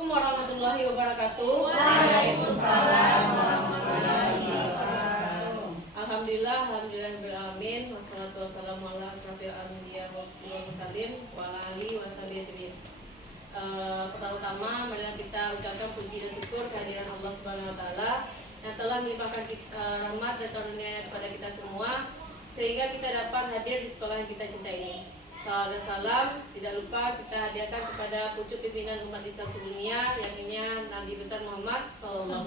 Warahmatullahi wabarakatuh. Waalaikumsalam warahmatullahi wabarakatuh. Alhamdulillahirabbil wassalatu wassalamu ala asrofil anbiya wal mursalin wa ala alihi washabihi ajmain. Pertama-tama marilah kita ucapkan puji dan syukur kehadiran Allah Subhanahu wa taala yang telah melimpahkan rahmat dan karunia kepada kita semua sehingga kita dapat hadir di sekolah yang kita cintai ini. Salam dan salam tidak lupa kita hadiahkan kepada pucuk pimpinan umat Islam sedunia, yakni Nabi besar Muhammad SAW.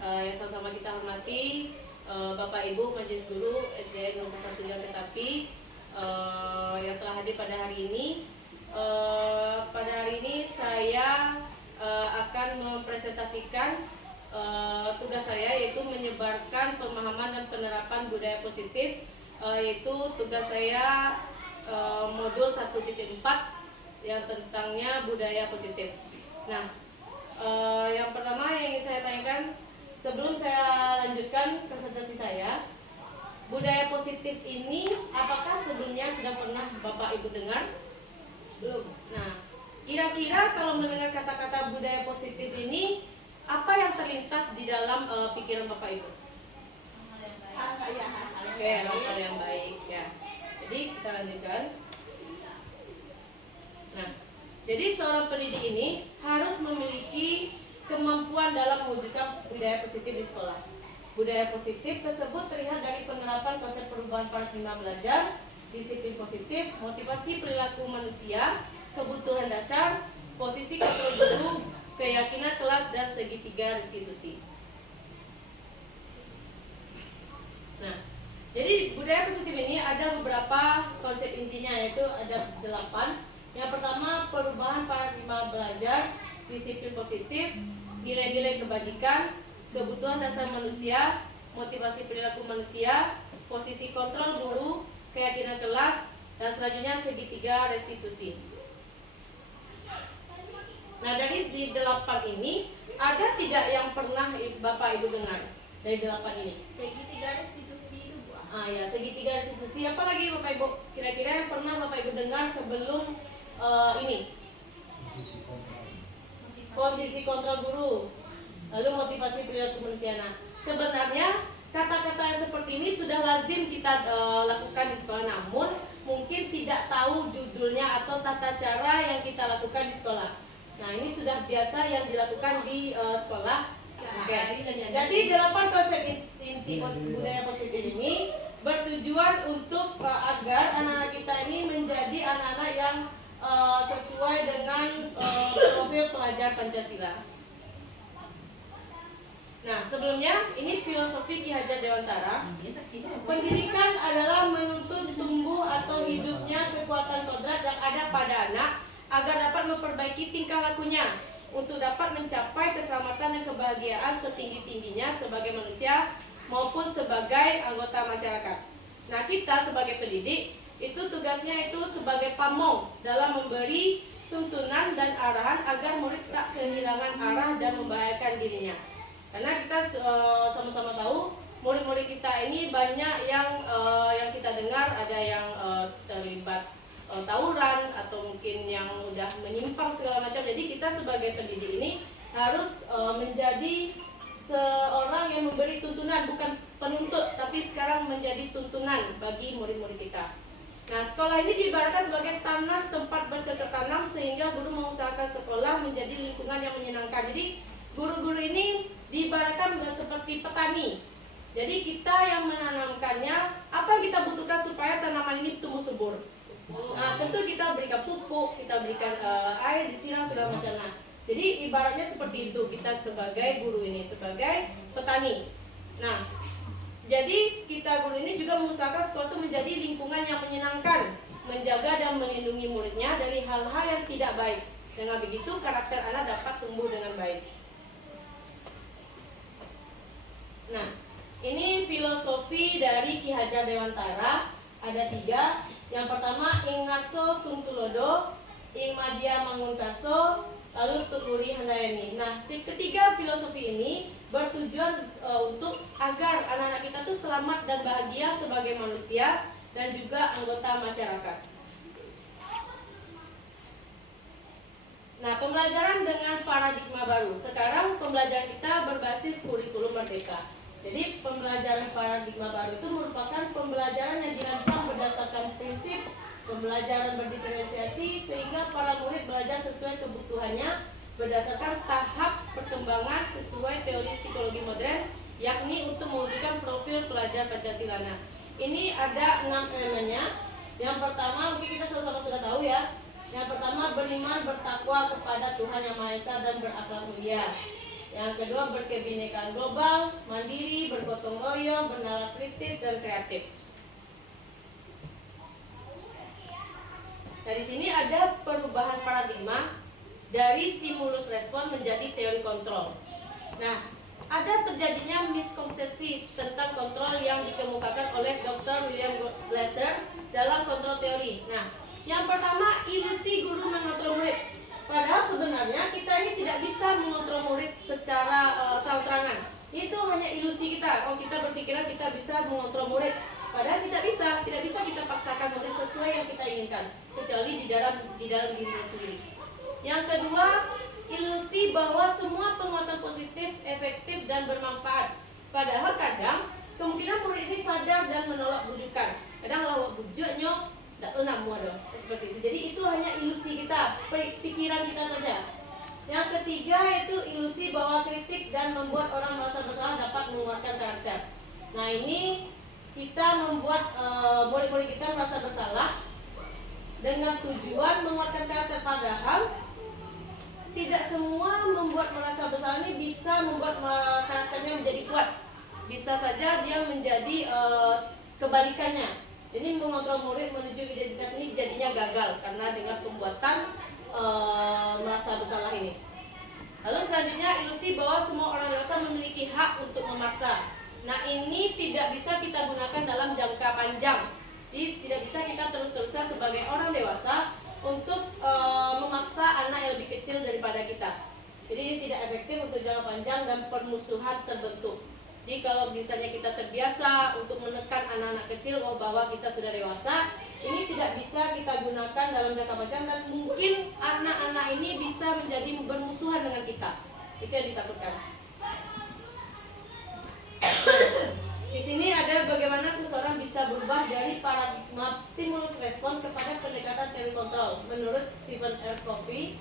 Yang sama-sama kita hormati Bapak Ibu Majelis Guru SDN nomor 1 Jalan Kertapi yang telah hadir pada hari ini. Pada hari ini saya akan mempresentasikan tugas saya, yaitu menyebarkan pemahaman dan penerapan budaya positif, yaitu tugas saya modul 1.4 yang tentangnya budaya positif. Nah, yang pertama yang ingin saya tanyakan sebelum saya lanjutkan presentasi saya, budaya positif ini apakah sebelumnya sudah pernah Bapak Ibu dengar? Belum. Nah, kira-kira kalau mendengar kata-kata budaya positif ini, apa yang terlintas di dalam pikiran Bapak Ibu? Hal yang baik ya. Jadi kita lanjutkan. Nah, jadi seorang pendidik ini harus memiliki kemampuan dalam mewujudkan budaya positif di sekolah. Budaya positif tersebut terlihat dari penerapan konsep perubahan paradigma belajar, disiplin positif, motivasi perilaku manusia, kebutuhan dasar, posisi kontrol guru, keyakinan kelas, dan segitiga restitusi. Nah, jadi budaya positif ini ada beberapa konsep intinya, yaitu ada 8. Yang pertama, perubahan paradigma belajar, disiplin positif, nilai-nilai kebajikan, kebutuhan dasar manusia, motivasi perilaku manusia, posisi kontrol guru, keyakinan kelas, dan selanjutnya segitiga restitusi. Nah, dari di 8 ini ada tidak yang pernah Bapak Ibu dengar dari 8 ini? Segitiga restitusi itu Bu. Ya, segitiga restitusi. Apa lagi Bapak Ibu? Kira-kira yang pernah Bapak Ibu dengar sebelum ini? Posisi kontrol guru. Lalu motivasi perilaku manusia. Nah, sebenarnya kata-kata yang seperti ini sudah lazim kita lakukan di sekolah, namun mungkin tidak tahu judulnya atau tata cara yang kita lakukan di sekolah. Nah, ini sudah biasa yang dilakukan di sekolah. Oke. Jadi 8 konsep inti budaya positif ini bertujuan untuk agar anak-anak kita ini menjadi anak-anak yang sesuai dengan profil pelajar Pancasila. Nah, sebelumnya ini filosofi Ki Hajar Dewantara. Pendidikan adalah menuntut tumbuh atau hidupnya kekuatan kodrat yang ada pada anak agar dapat memperbaiki tingkah lakunya untuk dapat mencapai keselamatan dan kebahagiaan setinggi-tingginya sebagai manusia maupun sebagai anggota masyarakat. Nah, kita sebagai pendidik itu tugasnya itu sebagai pamong dalam memberi tuntunan dan arahan agar murid tak kehilangan arah dan membahayakan dirinya. Karena kita sama-sama tahu murid-murid kita ini banyak yang kita dengar ada yang terlibat tawuran atau mungkin yang udah menyimpang segala macam. Jadi kita sebagai pendidik ini harus menjadi seorang yang memberi tuntunan, bukan penuntut, tapi sekarang menjadi tuntunan bagi murid-murid kita. Nah, sekolah ini diibaratkan sebagai tanah tempat bercocok tanam sehingga guru mengusahakan sekolah menjadi lingkungan yang menyenangkan. Jadi guru-guru ini diibaratkan seperti petani. Jadi kita yang menanamkannya, apa yang kita butuhkan supaya tanaman ini tumbuh subur. Nah, tentu kita berikan pupuk, kita berikan air, disiram segala macam. Nah, jadi ibaratnya seperti itu kita sebagai guru ini, sebagai petani. Nah, jadi kita guru ini juga mengusahakan sekolah itu menjadi lingkungan yang menyenangkan, menjaga dan melindungi muridnya dari hal-hal yang tidak baik. Dengan begitu karakter anak dapat tumbuh dengan baik. Nah, ini filosofi dari Ki Hajar Dewantara. Ada 3. Yang pertama, Ing Ngarso Sungtulodo, Ing Madya Mangunkaso, lalu Tuturi Handayani. Nah, ketiga filosofi ini bertujuan untuk agar anak-anak kita tuh selamat dan bahagia sebagai manusia dan juga anggota masyarakat. Nah, pembelajaran dengan paradigma baru. Sekarang pembelajaran kita berbasis kurikulum merdeka. Jadi pembelajaran paradigma baru itu merupakan pembelajaran yang dirancang berdasarkan prinsip pembelajaran berdiferensiasi sehingga para murid belajar sesuai kebutuhannya berdasarkan tahap perkembangan sesuai teori psikologi modern, yakni untuk mewujudkan profil pelajar Pancasila. Nah, ini ada 6 elemennya. Yang pertama mungkin kita sama-sama sudah tahu ya. Yang pertama, beriman bertakwa kepada Tuhan Yang Maha Esa dan berakhlak mulia. Yang kedua, berkebinekaan global, mandiri, bergotong royong, bernalar kritis dan kreatif. Nah, di sini ada perubahan paradigma dari stimulus respon menjadi teori kontrol. Nah, ada terjadinya miskonsepsi tentang kontrol yang dikemukakan oleh Dr. William Glasser dalam kontrol teori. Nah, yang pertama, ilusi guru mengontrol murid. Padahal sebenarnya kita ini tidak bisa mengontrol murid secara terang-terangan. Itu hanya ilusi kita. Oh, kita berpikiran kita bisa mengontrol murid. Padahal tidak bisa kita paksakan murid sesuai yang kita inginkan, kecuali di dalam dirinya sendiri. Yang kedua, ilusi bahwa semua penguatan positif, efektif dan bermanfaat. Padahal kadang kemungkinan murid ini sadar dan menolak bujukan. Kadang lawak bujuknya tak pernah muat dong, seperti itu. Jadi itu hanya ilusi kita, pikiran kita saja. Yang ketiga yaitu ilusi bahwa kritik dan membuat orang merasa bersalah dapat menguatkan karakter. Nah, ini kita membuat murid-murid kita merasa bersalah dengan tujuan menguatkan karakter, padahal tidak semua membuat merasa bersalah ini bisa membuat karakternya menjadi kuat. Bisa saja dia menjadi kebalikannya. Jadi mengontrol murid menuju identitas ini jadinya gagal karena dengan pembuatan merasa bersalah ini. Lalu selanjutnya, ilusi bahwa semua orang dewasa memiliki hak untuk memaksa. Nah, ini tidak bisa kita gunakan dalam jangka panjang. Jadi tidak bisa kita terus-terusan sebagai orang dewasa untuk memaksa anak yang lebih kecil daripada kita. Jadi ini tidak efektif untuk jangka panjang dan permusuhan terbentuk. Jadi kalau misalnya kita terbiasa untuk menekan anak-anak kecil bahwa kita sudah dewasa, ini tidak bisa kita gunakan dalam jangka panjang dan mungkin anak-anak ini bisa menjadi bermusuhan dengan kita. Itu yang ditakutkan. Di sini ada bagaimana seseorang bisa berubah dari paradigma stimulus respon kepada pendekatan teori kontrol. Menurut Stephen R. Covey,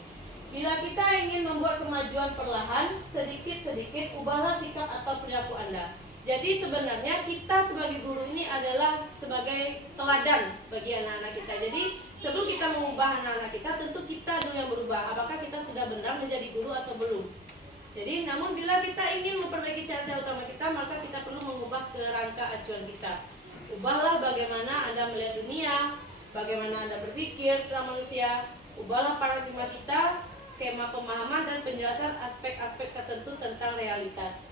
bila kita ingin membuat kemajuan perlahan, sedikit-sedikit ubahlah sikap atau perilaku Anda. Jadi sebenarnya kita sebagai guru ini adalah sebagai teladan bagi anak-anak kita. Jadi sebelum kita mengubah anak-anak kita, tentu kita dulu yang berubah. Apakah kita sudah benar menjadi guru atau belum? Jadi namun bila kita ingin memperbaiki cara-cara utama kita, maka kita perlu mengubah kerangka acuan kita. Ubahlah bagaimana Anda melihat dunia, bagaimana Anda berpikir tentang manusia. Ubahlah paradigma kita, skema pemahaman dan penjelasan aspek-aspek tertentu tentang realitas.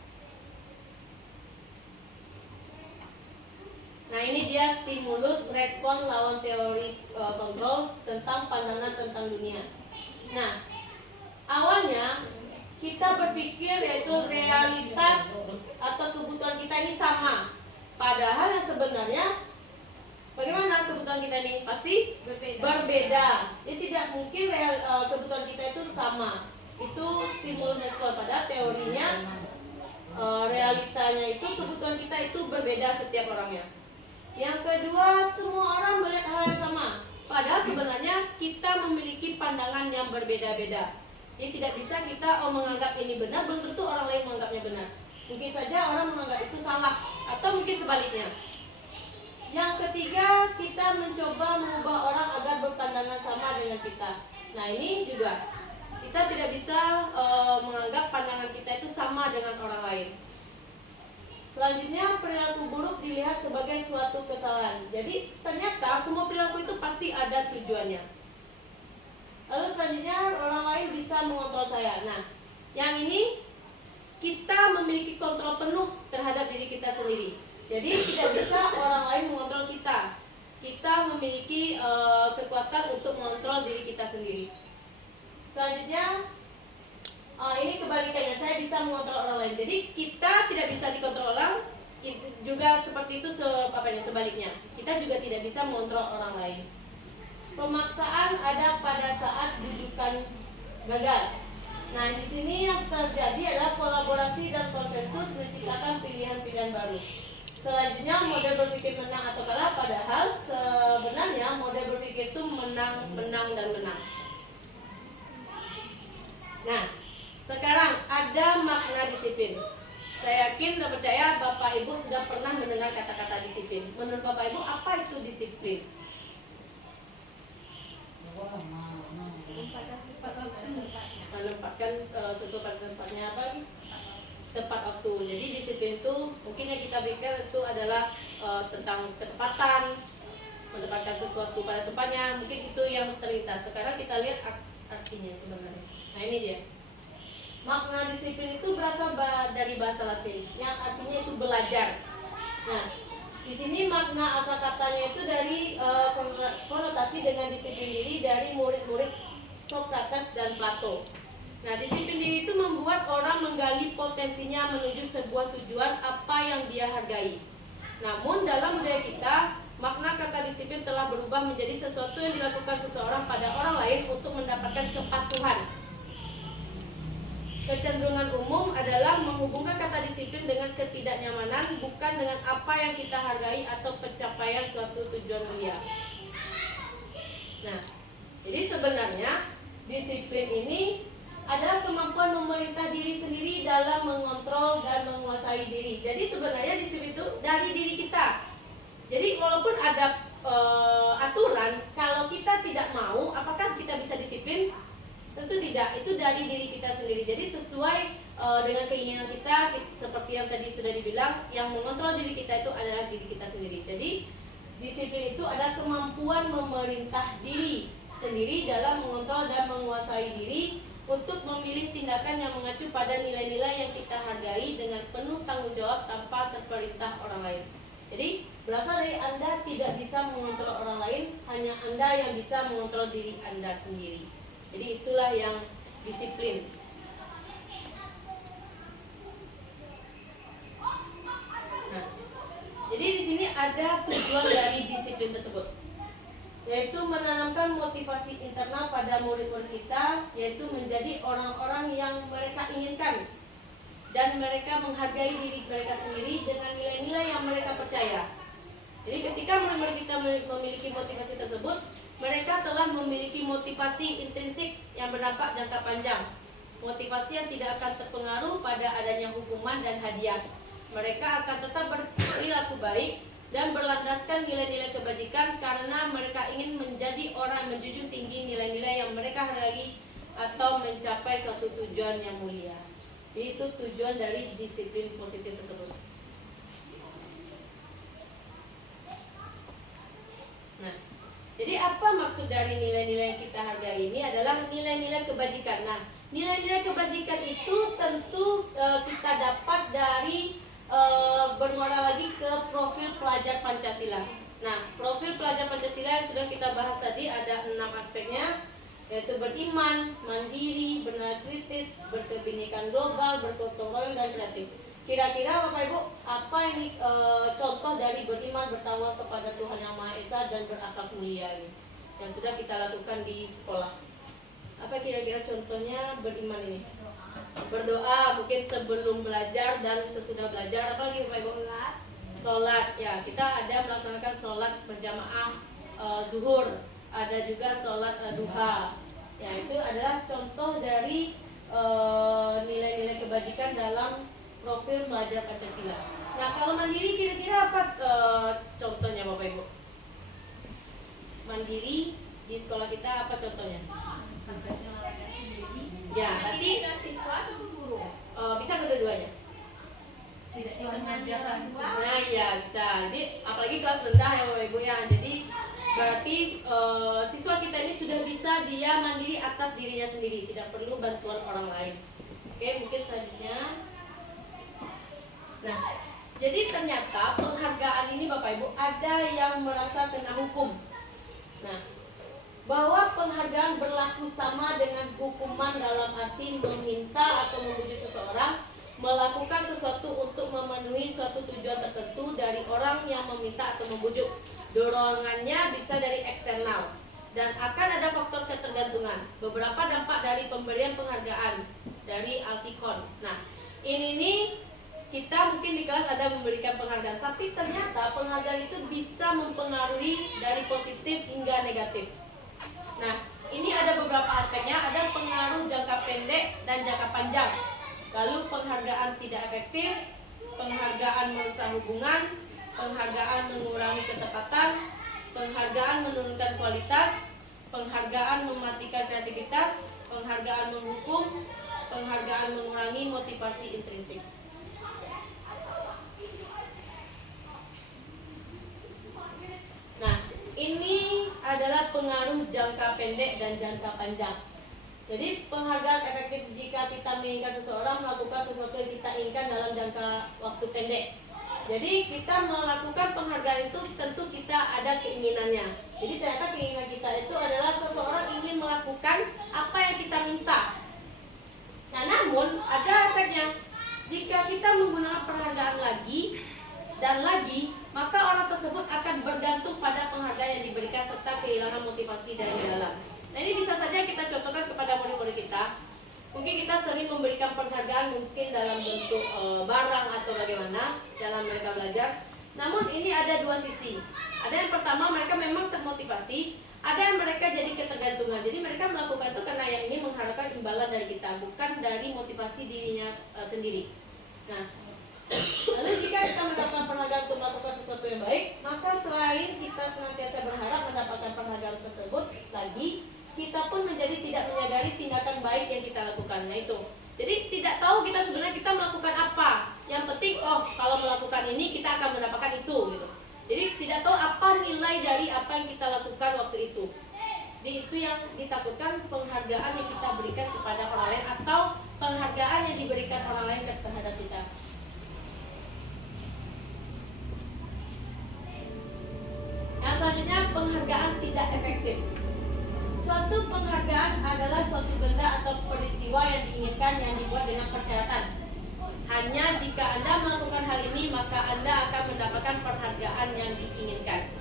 Nah, ini dia stimulus respon lawan teori kontrol tentang pandangan tentang dunia. Nah, awalnya kita berpikir yaitu realitas atau kebutuhan kita ini sama. Padahal yang sebenarnya bagaimana kebutuhan kita ini? Pasti berbeda. Jadi tidak mungkin kebutuhan kita itu sama. Itu stimulus respon. Padahal teorinya realitanya itu kebutuhan kita itu berbeda setiap orangnya. Yang kedua, semua orang melihat hal yang sama. Padahal sebenarnya kita memiliki pandangan yang berbeda-beda. Jadi tidak bisa kita menganggap ini benar, belum tentu orang lain menganggapnya benar. Mungkin saja orang menganggap itu salah, atau mungkin sebaliknya. Yang ketiga, kita mencoba mengubah orang agar berpandangan sama dengan kita. Nah, ini juga kita tidak bisa menganggap pandangan kita itu sama dengan orang lain. Selanjutnya, perilaku buruk dilihat sebagai suatu kesalahan. Jadi ternyata semua perilaku itu pasti ada tujuannya. Lalu selanjutnya, orang lain bisa mengontrol saya. Nah, yang ini kita memiliki kontrol penuh terhadap diri kita sendiri. Jadi tidak bisa orang lain mengontrol kita. Kita memiliki kekuatan untuk mengontrol diri kita sendiri. Selanjutnya, ini kebalikannya, saya bisa mengontrol orang lain. Jadi kita tidak bisa dikontrol orang, juga seperti itu sebaliknya. Kita juga tidak bisa mengontrol orang lain. Pemaksaan ada pada saat dudukan gagal. Nah, di sini yang terjadi adalah kolaborasi dan konsensus menciptakan pilihan-pilihan baru. Selanjutnya model berpikir menang atau kalah, padahal sebenarnya model berpikir itu menang, menang, dan menang. Nah, sekarang ada makna disiplin. Saya yakin dan percaya Bapak Ibu sudah pernah mendengar kata-kata disiplin. Menurut Bapak Ibu, apa itu disiplin? Menempatkan sesuatu pada tempatnya, apa? Tepat waktu. Jadi disiplin itu mungkin yang kita pikir itu adalah tentang ketepatan, menempatkan sesuatu pada tempatnya. Mungkin itu yang terlintas. Sekarang kita lihat artinya sebenarnya. Nah, ini dia. Makna disiplin itu berasal dari bahasa Latin yang artinya itu belajar. Nah, di sini makna asal katanya itu dari konotasi dengan disiplin diri dari murid-murid Socrates dan Plato. Nah, disiplin diri itu membuat orang menggali potensinya menuju sebuah tujuan apa yang dia hargai. Namun dalam budaya kita, makna kata disiplin telah berubah menjadi sesuatu yang dilakukan seseorang pada orang lain untuk mendapatkan kepatuhan. Kecenderungan umum adalah menghubungkan kata disiplin dengan ketidaknyamanan, bukan dengan apa yang kita hargai atau pencapaian suatu tujuan mulia. Nah, jadi sebenarnya disiplin ini adalah kemampuan memerintah diri sendiri dalam mengontrol dan menguasai diri. Jadi sebenarnya disiplin itu dari diri kita. Jadi walaupun ada aturan, kalau kita tidak mau, apakah kita bisa disiplin? Tentu tidak, itu dari diri kita sendiri. Jadi sesuai dengan keinginan kita, seperti yang tadi sudah dibilang, yang mengontrol diri kita itu adalah diri kita sendiri. Jadi disiplin itu adalah kemampuan memerintah diri sendiri dalam mengontrol dan menguasai diri untuk memilih tindakan yang mengacu pada nilai-nilai yang kita hargai dengan penuh tanggung jawab tanpa terperintah orang lain. Jadi berasal dari Anda tidak bisa mengontrol orang lain, hanya Anda yang bisa mengontrol diri Anda sendiri. Jadi itulah yang disiplin. Nah, jadi di sini ada tujuan dari disiplin tersebut, yaitu menanamkan motivasi internal pada murid-murid kita, yaitu menjadi orang-orang yang mereka inginkan dan mereka menghargai diri mereka sendiri dengan nilai-nilai yang mereka percaya. Jadi ketika murid-murid kita memiliki motivasi tersebut, mereka telah memiliki motivasi intrinsik yang berdampak jangka panjang. Motivasi yang tidak akan terpengaruh pada adanya hukuman dan hadiah. Mereka akan tetap berperilaku baik dan berlandaskan nilai-nilai kebajikan karena mereka ingin menjadi orang yang menjunjung tinggi nilai-nilai yang mereka hargai atau mencapai suatu tujuan yang mulia. Jadi itu tujuan dari disiplin positif tersebut. Nah, jadi apa maksud dari nilai-nilai yang kita hargai ini adalah nilai-nilai kebajikan. Nah, nilai-nilai kebajikan itu tentu kita dapat dari bermuara lagi ke profil pelajar Pancasila. Nah, profil pelajar Pancasila yang sudah kita bahas tadi ada 6 aspeknya, yaitu beriman, mandiri, benar kritis, berkebinekaan global, bergotong royong, dan kreatif. Kira-kira Bapak Ibu, apa ini contoh dari beriman, bertawakal kepada Tuhan Yang Maha Esa, dan berakhlak mulia ini yang sudah kita lakukan di sekolah? Apa kira-kira contohnya beriman ini? Berdoa mungkin sebelum belajar dan sesudah belajar. Apa lagi Bapak Ibu? Sholat. Ya, kita ada melaksanakan sholat berjamaah zuhur. Ada juga sholat duha. Ya, itu adalah contoh dari nilai-nilai kebajikan dalam profil pelajar Pancasila. Nah, kalau mandiri kira-kira apa contohnya Bapak Ibu? Mandiri di sekolah kita apa contohnya? Ya, berarti Kita siswa atau guru? bisa kedua-duanya. Dua. Nah, iya bisa. Jadi apalagi kelas rendah ya Bapak Ibu ya. Jadi berarti siswa kita ini sudah bisa dia mandiri atas dirinya sendiri, tidak perlu bantuan orang lain. Oke, mungkin selanjutnya. Nah, jadi ternyata penghargaan ini Bapak Ibu ada yang merasa kena hukum. Nah, bahwa penghargaan berlaku sama dengan hukuman dalam arti meminta atau membujuk seseorang melakukan sesuatu untuk memenuhi suatu tujuan tertentu dari orang yang meminta atau membujuk. Dorongannya bisa dari eksternal, dan akan ada faktor ketergantungan. Beberapa dampak dari pemberian penghargaan dari Alkikon. Nah, ini nih kita mungkin di kelas ada memberikan penghargaan, tapi ternyata penghargaan itu bisa mempengaruhi dari positif hingga negatif. Nah, ini ada beberapa aspeknya, ada pengaruh jangka pendek dan jangka panjang. Lalu penghargaan tidak efektif, penghargaan merusak hubungan, penghargaan mengurangi ketepatan, penghargaan menurunkan kualitas, penghargaan mematikan kreativitas, penghargaan menghukum, penghargaan mengurangi motivasi intrinsik. Nah, ini adalah pengaruh jangka pendek dan jangka panjang. Jadi penghargaan efektif jika kita menginginkan seseorang melakukan sesuatu yang kita inginkan dalam jangka waktu pendek. Jadi kita melakukan penghargaan itu tentu kita ada keinginannya. Jadi ternyata keinginan kita itu adalah seseorang ingin melakukan apa yang kita minta. Nah, namun ada efeknya. Jika kita menggunakan penghargaan lagi dan lagi, maka orang tersebut akan bergantung pada penghargaan yang diberikan serta kehilangan motivasi dari dalam. Nah, ini bisa saja kita contohkan kepada murid-murid kita. Mungkin kita sering memberikan penghargaan mungkin dalam bentuk barang atau bagaimana dalam mereka belajar. Namun ini ada dua sisi. Ada yang pertama, mereka memang termotivasi. Ada yang mereka jadi ketergantungan. Jadi mereka melakukan itu karena yang ini mengharapkan imbalan dari kita, bukan dari motivasi dirinya sendiri. Nah, lalu jika kita mendapatkan penghargaan untuk melakukan sesuatu yang baik, maka selain kita senantiasa berharap mendapatkan penghargaan tersebut lagi, kita pun menjadi tidak menyadari tindakan baik yang kita lakukan. Nah itu, jadi tidak tahu kita sebenarnya kita melakukan apa. Yang penting, oh kalau melakukan ini kita akan mendapatkan itu gitu. Jadi tidak tahu apa nilai dari apa yang kita lakukan waktu itu. Jadi itu yang ditakutkan, penghargaan yang kita berikan kepada orang lain atau penghargaan yang diberikan orang lain terhadap kita. Yang selanjutnya, penghargaan tidak efektif. Suatu penghargaan adalah suatu benda atau peristiwa yang diinginkan yang dibuat dengan persyaratan. Hanya jika Anda melakukan hal ini, maka Anda akan mendapatkan penghargaan yang diinginkan.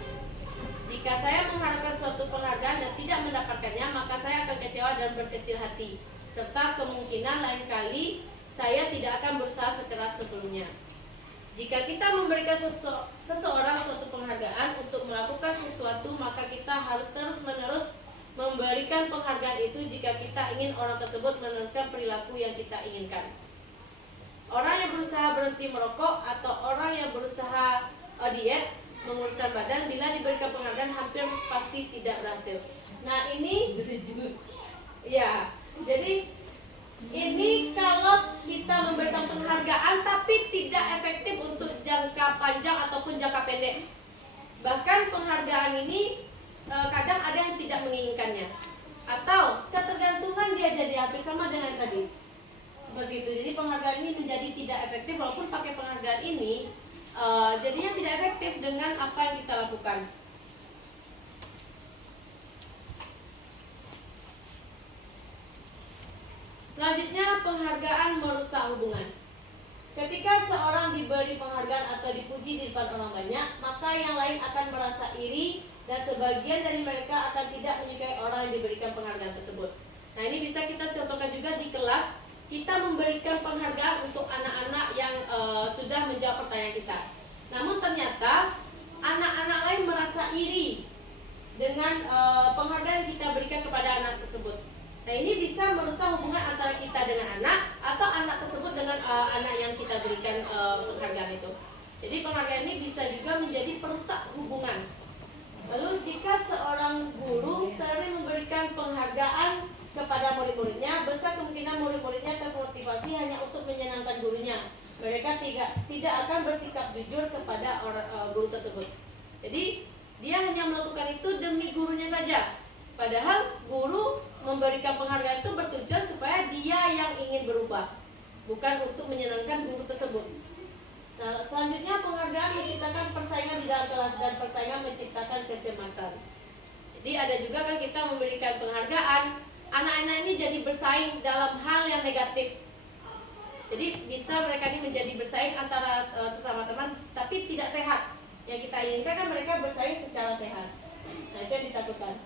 Jika saya mengharapkan suatu penghargaan dan tidak mendapatkannya, maka saya akan kecewa dan berkecil hati. Serta kemungkinan lain kali saya tidak akan berusaha sekeras sebelumnya. Jika kita memberikan seseorang suatu penghargaan untuk melakukan sesuatu, maka kita harus terus-menerus memberikan penghargaan itu jika kita ingin orang tersebut meneruskan perilaku yang kita inginkan. Orang yang berusaha berhenti merokok atau orang yang berusaha diet, menguruskan badan, bila diberikan penghargaan hampir pasti tidak berhasil. Nah ini, ya, jadi ini kalau kita memberikan penghargaan tapi tidak efektif untuk jangka panjang ataupun jangka pendek. Bahkan penghargaan ini kadang ada yang tidak menginginkannya, atau ketergantungan dia jadi hampir sama dengan tadi. Seperti itu. Jadi penghargaan ini menjadi tidak efektif walaupun pakai penghargaan ini jadinya tidak efektif dengan apa yang kita lakukan. Selanjutnya, penghargaan merusak hubungan. Ketika seorang diberi penghargaan atau dipuji di depan orang banyak, maka yang lain akan merasa iri dan sebagian dari mereka akan tidak menyukai orang yang diberikan penghargaan tersebut. Nah, ini bisa kita contohkan juga di kelas. Kita memberikan penghargaan untuk anak-anak yang sudah menjawab pertanyaan kita. Namun ternyata anak-anak lain merasa iri dengan penghargaan yang kita berikan kepada anak tersebut. Nah, ini bisa merusak hubungan antara kita dengan anak atau anak tersebut dengan anak yang kita berikan penghargaan itu. Jadi penghargaan ini bisa juga menjadi perusak hubungan. Lalu jika seorang guru sering memberikan penghargaan kepada murid-muridnya, besar kemungkinan murid-muridnya termotivasi hanya untuk menyenangkan gurunya. Mereka tidak akan bersikap jujur kepada guru tersebut. Jadi dia hanya melakukan itu demi gurunya saja. Padahal guru memberikan penghargaan itu bertujuan supaya dia yang ingin berubah, bukan untuk menyenangkan guru tersebut. Nah, selanjutnya penghargaan menciptakan persaingan di dalam kelas dan persaingan menciptakan kecemasan. Jadi ada juga kan kita memberikan penghargaan, anak-anak ini jadi bersaing dalam hal yang negatif. Jadi bisa mereka ini menjadi bersaing antara sesama teman, tapi tidak sehat. Yang kita inginkan kan mereka bersaing secara sehat. Nah, itu yang ditakutkan.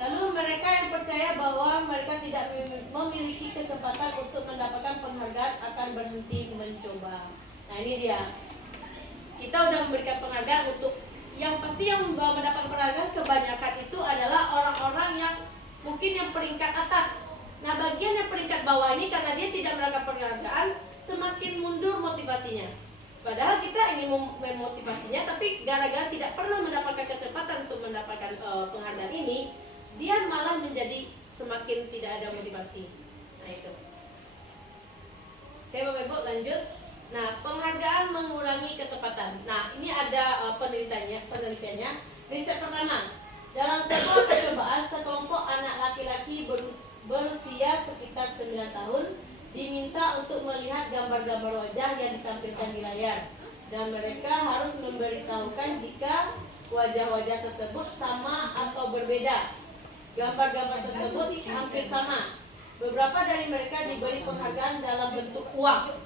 Lalu mereka yang percaya bahwa mereka tidak memiliki kesempatan untuk mendapatkan penghargaan akan berhenti mencoba. Nah ini dia. Kita udah memberikan penghargaan untuk yang pasti yang mendapat penghargaan kebanyakan itu adalah orang-orang yang mungkin yang peringkat atas. Nah bagian yang peringkat bawah ini karena dia tidak mendapatkan penghargaan semakin mundur motivasinya. Padahal kita ingin memotivasinya, tapi gara-gara tidak pernah mendapatkan kesempatan untuk mendapatkan penghargaan ini, dia malah menjadi semakin tidak ada motivasi. Nah itu. Oke Bapak Ibu lanjut. Nah penghargaan mengurangi ketepatan. Nah ini ada penelitiannya. Riset pertama, dalam sebuah percobaan sekelompok anak laki-laki berusia sekitar 9 tahun diminta untuk melihat gambar-gambar wajah yang ditampilkan di layar, dan mereka harus memberitahukan jika wajah-wajah tersebut sama atau berbeda. Gambar-gambar tersebut hampir sama. Beberapa dari mereka diberi penghargaan dalam bentuk uang.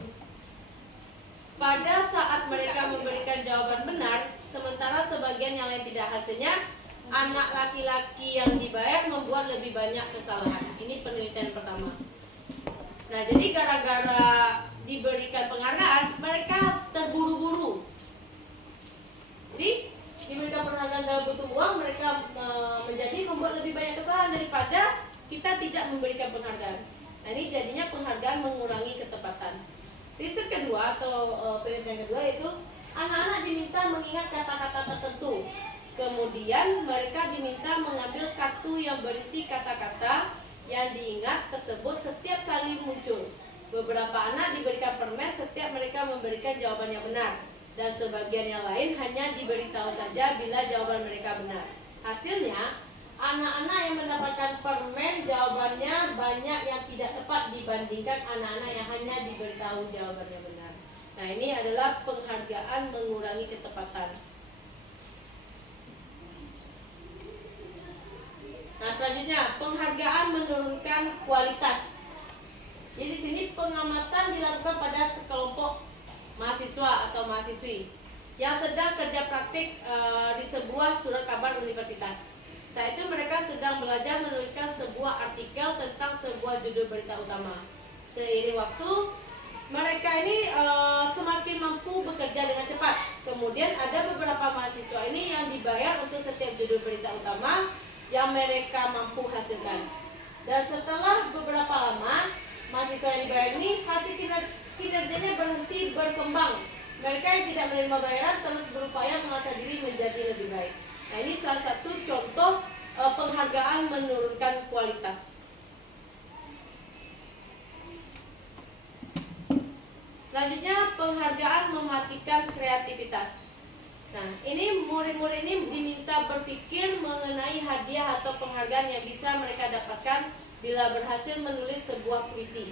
Pada saat mereka memberikan jawaban benar, sementara sebagian yang lain tidak, hasilnya anak laki-laki yang dibayar membuat lebih banyak kesalahan. Ini penelitian pertama. Nah, jadi gara-gara diberikan penghargaan, mereka terburu-buru. Jadi diberikan penghargaan dalam bentuk uang, mereka menjadi membuat lebih banyak kesalahan daripada kita tidak memberikan penghargaan. Nah, ini jadinya penghargaan mengurangi ketepatan. Riset kedua atau penelitian kedua itu anak-anak diminta mengingat kata-kata tertentu. Kemudian mereka diminta mengambil kartu yang berisi kata-kata yang diingat tersebut setiap kali muncul. Beberapa anak diberikan permen setiap mereka memberikan jawaban yang benar, dan sebagian yang lain hanya diberitahu saja bila jawaban mereka benar. Hasilnya, anak-anak yang mendapatkan permen jawabannya banyak yang tidak tepat dibandingkan anak-anak yang hanya diberitahu jawabannya benar. Nah, ini adalah penghargaan mengurangi ketepatan. Nah, selanjutnya penghargaan menurunkan kualitas. Jadi di sini pengamatan dilakukan pada sekelompok mahasiswa atau mahasiswi yang sedang kerja praktik di sebuah surat kabar universitas. Saat itu mereka sedang belajar menuliskan sebuah artikel tentang sebuah judul berita utama. Seiring waktu, mereka ini semakin mampu bekerja dengan cepat. Kemudian ada beberapa mahasiswa ini yang dibayar untuk setiap judul berita utama yang mereka mampu hasilkan. Dan setelah beberapa lama, mahasiswa yang dibayar ini hasil kinerjanya berhenti berkembang. Mereka yang tidak menerima bayaran terus berupaya mengasah diri menjadi lebih baik. Nah, ini salah satu contoh penghargaan menurunkan kualitas. Selanjutnya penghargaan mematikan kreativitas. Nah, ini murid-murid ini diminta berpikir mengenai hadiah atau penghargaan yang bisa mereka dapatkan bila berhasil menulis sebuah puisi.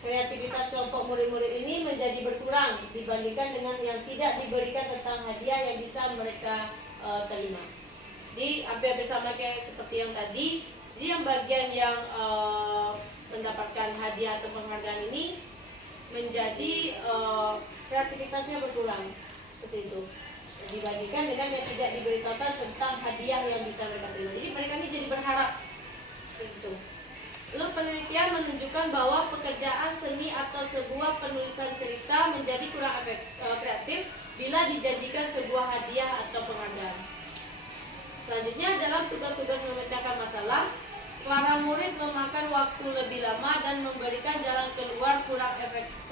Kreativitas kelompok murid-murid ini menjadi berkurang dibandingkan dengan yang tidak diberikan tentang hadiah yang bisa mereka terima. Jadi hampir sama kayak seperti yang tadi. Jadi yang bagian yang mendapatkan hadiah atau penghargaan ini menjadi kreativitasnya berkurang seperti itu, dibandingkan dengan yang tidak diberitahukan tentang hadiah yang bisa mereka terima. Jadi mereka ini jadi berharap itu. Lalu penelitian menunjukkan bahwa pekerjaan seni atau sebuah penulisan cerita menjadi kurang kreatif bila dijanjikan sebuah hadiah atau penghargaan. Selanjutnya dalam tugas-tugas memecahkan masalah, para murid memakan waktu lebih lama dan memberikan jalan keluar kurang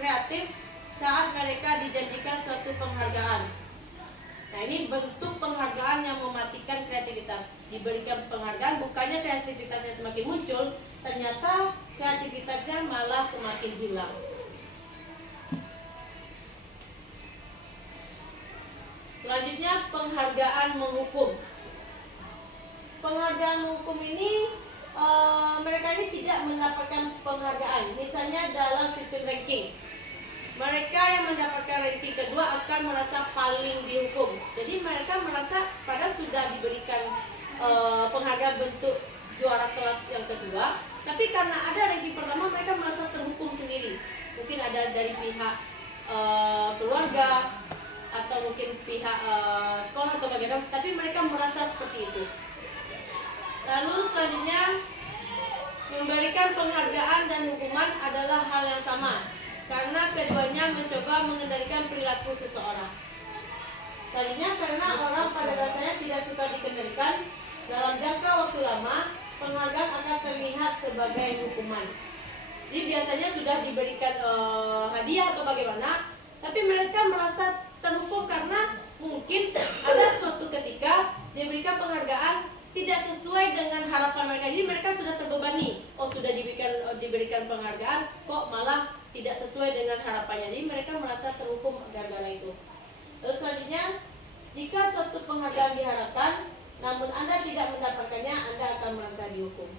kreatif saat mereka dijanjikan suatu penghargaan. Nah, ini bentuk penghargaan yang mematikan kreativitas. Diberikan penghargaan, bukannya kreativitasnya semakin muncul, ternyata kreativitasnya malah semakin hilang. Selanjutnya penghargaan menghukum. Penghargaan menghukum ini mereka ini tidak mendapatkan penghargaan. Misalnya dalam sistem ranking, mereka yang mendapatkan ranking kedua akan merasa paling dihukum. Jadi mereka merasa pada sudah diberikan penghargaan bentuk juara kelas yang kedua, tapi karena ada ranking pertama mereka merasa terhukum sendiri. Mungkin ada dari pihak keluarga atau mungkin pihak sekolah atau bagaimana, tapi mereka merasa seperti itu. Lalu selanjutnya, memberikan penghargaan dan hukuman adalah hal yang sama, karena keduanya mencoba mengendalikan perilaku seseorang. Selanjutnya, karena orang pada dasarnya tidak suka dikendalikan, dalam jangka waktu lama, penghargaan akan terlihat sebagai hukuman. Jadi biasanya sudah diberikan hadiah atau bagaimana, tapi mereka merasa terhukum karena mungkin ada suatu ketika diberikan penghargaan tidak sesuai dengan harapan mereka. Jadi mereka sudah terbebani. Oh, sudah diberikan penghargaan, kok malah tidak sesuai dengan harapannya. Jadi mereka merasa terhukum gara-gara itu. Terus selanjutnya, jika suatu penghargaan diharapkan, namun Anda tidak mendapatkannya, Anda akan merasa dihukum.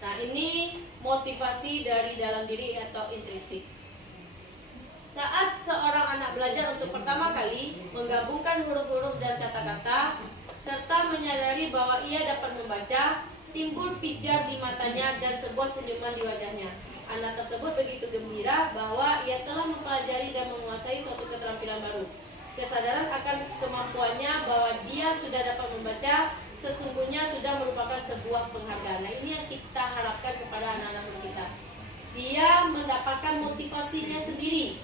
Nah, ini motivasi dari dalam diri atau intrinsik. Saat seorang anak belajar untuk pertama kali menggabungkan huruf-huruf dan kata-kata, serta menyadari bahwa ia dapat membaca, timbul pijar di matanya dan sebuah senyuman di wajahnya. Anak tersebut begitu gembira bahwa ia telah mempelajari dan menguasai suatu keterampilan baru. Kesadaran akan kemampuannya bahwa dia sudah dapat membaca sesungguhnya sudah merupakan sebuah penghargaan. Nah, ini yang kita harapkan kepada anak-anak kita. Dia mendapatkan motivasinya sendiri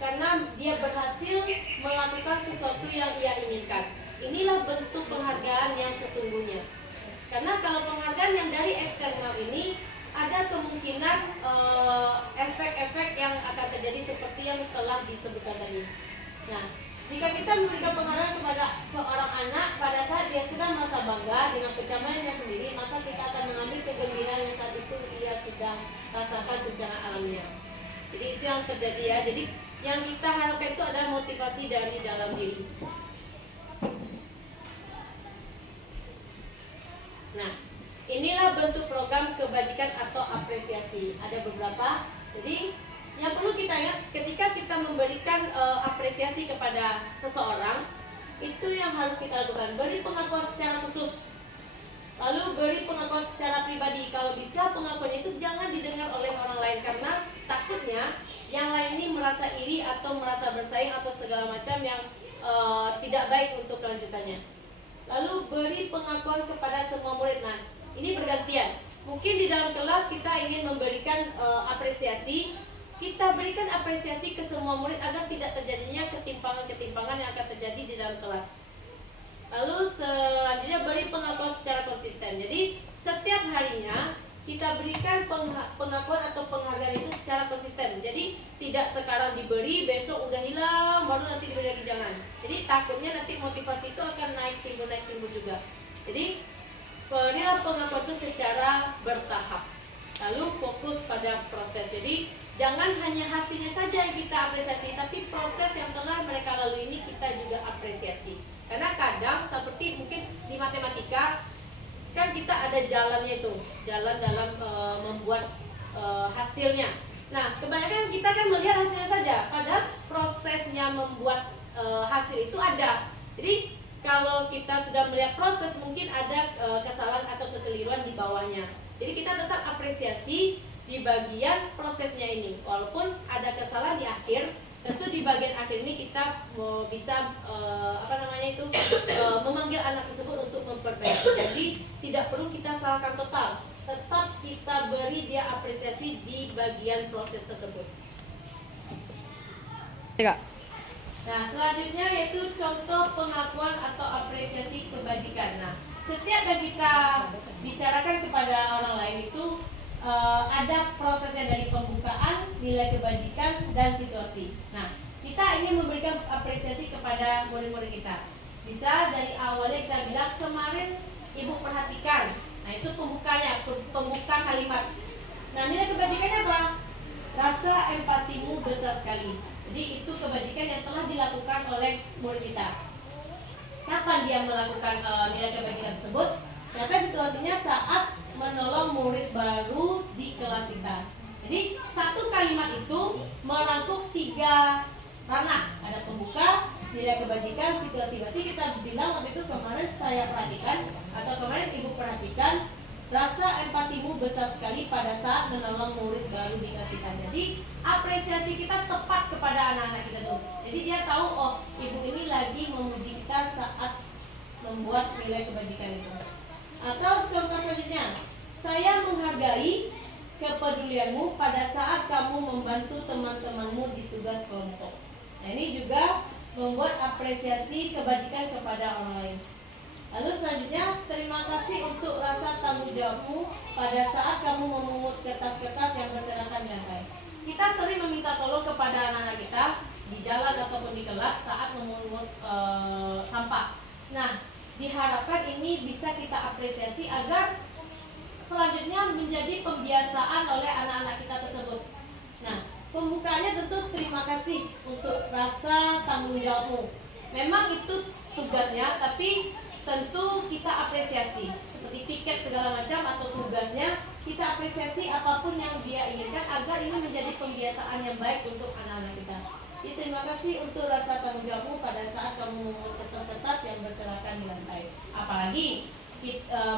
karena dia berhasil melakukan sesuatu yang ia inginkan. Inilah bentuk penghargaan yang sesungguhnya. Karena kalau penghargaan yang dari eksternal ini, ada kemungkinan efek-efek yang akan terjadi seperti yang telah disebutkan tadi. Nah, jika kita memberikan penghargaan kepada seorang anak pada saat dia sedang merasa bangga dengan pencapaiannya sendiri, maka kita akan mengambil kegembiraan yang saat itu dia sedang rasakan secara alamiah. Jadi itu yang terjadi ya. Jadi yang kita harapkan itu adalah motivasi dari dalam diri. Nah, inilah bentuk program kebajikan atau apresiasi. Ada beberapa. Jadi yang perlu kita ingat ketika kita memberikan apresiasi kepada seseorang, itu yang harus kita lakukan. Beri pengakuan secara khusus, lalu beri pengakuan secara pribadi. Kalau bisa pengakuan itu jangan didengar oleh orang lain, karena takutnya yang lain ini merasa iri atau merasa bersaing atau segala macam yang tidak baik untuk kelanjutannya. Lalu beri pengakuan kepada semua murid. Nah, ini bergantian. Mungkin di dalam kelas kita ingin memberikan apresiasi, kita berikan apresiasi ke semua murid agar tidak terjadinya ketimpangan-ketimpangan yang akan terjadi di dalam kelas. Lalu selanjutnya beri pengakuan secara konsisten. Jadi setiap harinya kita berikan pengakuan atau penghargaan itu secara konsisten. Jadi tidak sekarang diberi, besok udah hilang, baru nanti diberi lagi, jangan. Jadi takutnya nanti motivasi itu akan naik timbul juga. Jadi berilah pengakuan itu secara bertahap. Lalu fokus pada proses. Jadi jangan hanya hasilnya saja yang kita apresiasi, tapi proses yang telah mereka lalui ini kita juga apresiasi. Karena kadang seperti mungkin di matematika kan kita ada jalannya itu, jalan dalam membuat hasilnya. Nah, kebanyakan kita kan melihat hasilnya saja, padahal prosesnya membuat hasil itu ada. Jadi kalau kita sudah melihat proses, mungkin ada kesalahan atau kekeliruan di bawahnya. Jadi kita tetap apresiasi di bagian prosesnya ini, walaupun ada kesalahan di akhir, tentu di bagian akhir ini kita bisa memanggil anak tersebut untuk memperbaiki. Jadi tidak perlu kita salahkan total, tetap kita beri dia apresiasi di bagian proses tersebut. Nah, selanjutnya yaitu contoh pengakuan atau apresiasi kebajikan. Nah, setiap yang kita bicarakan kepada orang lain itu ada prosesnya dari pembukaan, nilai kebajikan, dan situasi. Nah, kita ingin memberikan apresiasi kepada murid-murid kita. Bisa dari awalnya kita bilang, kemarin ibu perhatikan. Nah, itu pembukanya, pembuka kalimat. Nah, nilai kebajikannya apa? Rasa empatimu besar sekali. Jadi itu kebajikan yang telah dilakukan oleh murid kita. Kapan dia melakukan nilai kebajikan tersebut? Ternyata situasinya saat menolong murid baru di kelas kita. Jadi satu kalimat itu merangkum 3 ranah. Ada pembuka, nilai kebajikan, situasi. Berarti kita bilang waktu itu kemarin saya perhatikan atau kemarin ibu perhatikan Rasa empatimu besar sekali pada saat menolong murid baru dikasihkan. Jadi apresiasi kita tepat kepada anak-anak kita tuh. Jadi dia tahu, oh ibu ini lagi memuji kita saat membuat nilai kebajikan itu. Atau contoh selanjutnya, saya menghargai kepedulianmu pada saat kamu membantu teman-temanmu di tugas kelompok. Nah, ini juga membuat apresiasi kebajikan kepada orang lain. Lalu selanjutnya, terima kasih untuk rasa tanggung jawabmu pada saat kamu memungut kertas-kertas yang berserakan di lantai. Kita sering meminta tolong kepada anak-anak kita di jalan ataupun di kelas saat memungut sampah. Nah, diharapkan ini bisa kita apresiasi agar selanjutnya menjadi pembiasaan oleh anak-anak kita tersebut. Nah, pembukaannya tentu terima kasih untuk rasa tanggung jawabmu. Memang itu tugasnya, tapi tentu kita apresiasi seperti tiket segala macam atau tugasnya, kita apresiasi apapun yang dia inginkan agar ini menjadi pembiasaan yang baik untuk anak-anak kita. Jadi terima kasih untuk rasa tanggung jawabmu pada saat kamu memungut kertas-kertas yang berserakan di lantai. Apalagi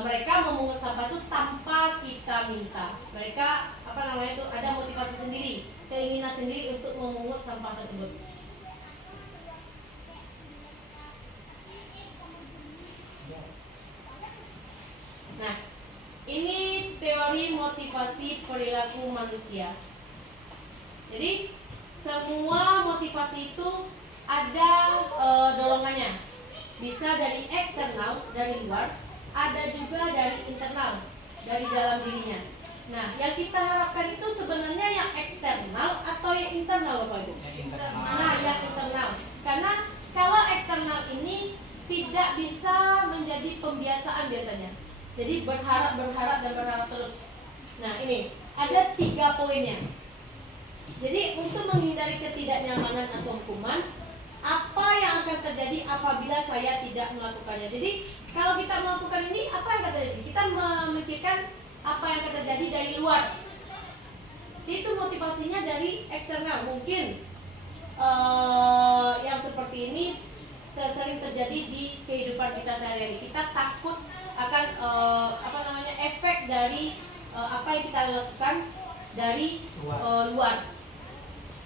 mereka memungut sampah itu tanpa kita minta. Mereka ada motivasi sendiri, keinginan sendiri untuk memungut sampah tersebut. Nah, ini teori motivasi perilaku manusia. Jadi semua motivasi itu ada dorongannya. Bisa dari eksternal, dari luar, ada juga dari internal, dari dalam dirinya. Nah, yang kita harapkan itu sebenarnya yang eksternal atau yang internal, Bapak Ibu? Nah, yang internal. Karena kalau eksternal ini tidak bisa menjadi pembiasaan biasanya. Jadi berharap terus. Nah, ini ada 3 poinnya. Jadi untuk menghindari ketidaknyamanan atau hukuman, apa yang akan terjadi apabila saya tidak melakukannya? Jadi kalau kita melakukan ini, apa yang akan terjadi? Kita memikirkan apa yang akan terjadi dari luar. Itu motivasinya dari eksternal. Mungkin yang seperti ini sering terjadi di kehidupan kita sehari-hari. Kita takut akan efek dari apa yang kita lakukan dari luar.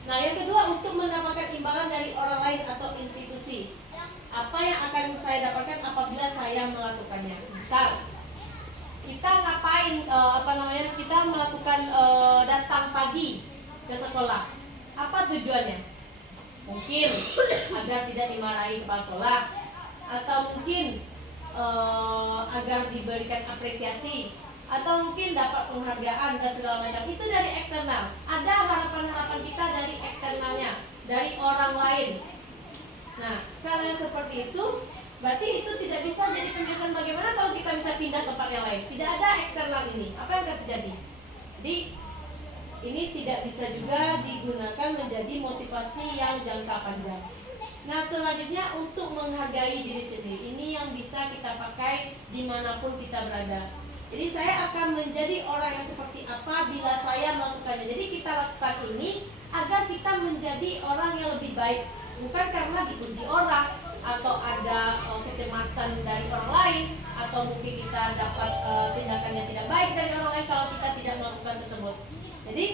Nah, yang kedua, untuk mendapatkan imbalan dari orang lain atau institusi. Apa yang akan saya dapatkan apabila saya melakukannya? Misal, kita ngapain? Kita melakukan datang pagi ke sekolah. Apa tujuannya? Mungkin agar tidak dimarahi kepala sekolah, atau mungkin agar diberikan apresiasi, atau mungkin dapat penghargaan dan segala macam. Itu dari eksternal. Ada harapan-harapan kita dari eksternalnya, dari orang lain. Nah, kalau yang seperti itu, berarti itu tidak bisa jadi pembiasaan. Bagaimana kalau kita bisa pindah tempat yang lain? Tidak ada eksternal ini. Apa yang akan terjadi? Jadi ini tidak bisa juga digunakan menjadi motivasi yang jangka panjang. Nah, selanjutnya untuk menghargai diri sendiri. Ini yang bisa kita pakai dimanapun kita berada. Jadi saya akan menjadi orang yang seperti apa bila saya melakukannya. Jadi kita lakukan ini agar kita menjadi orang yang lebih baik. Bukan karena dipuji orang, atau ada kecemasan dari orang lain, atau mungkin kita dapat tindakan yang tidak baik dari orang lain kalau kita tidak melakukan tersebut. Jadi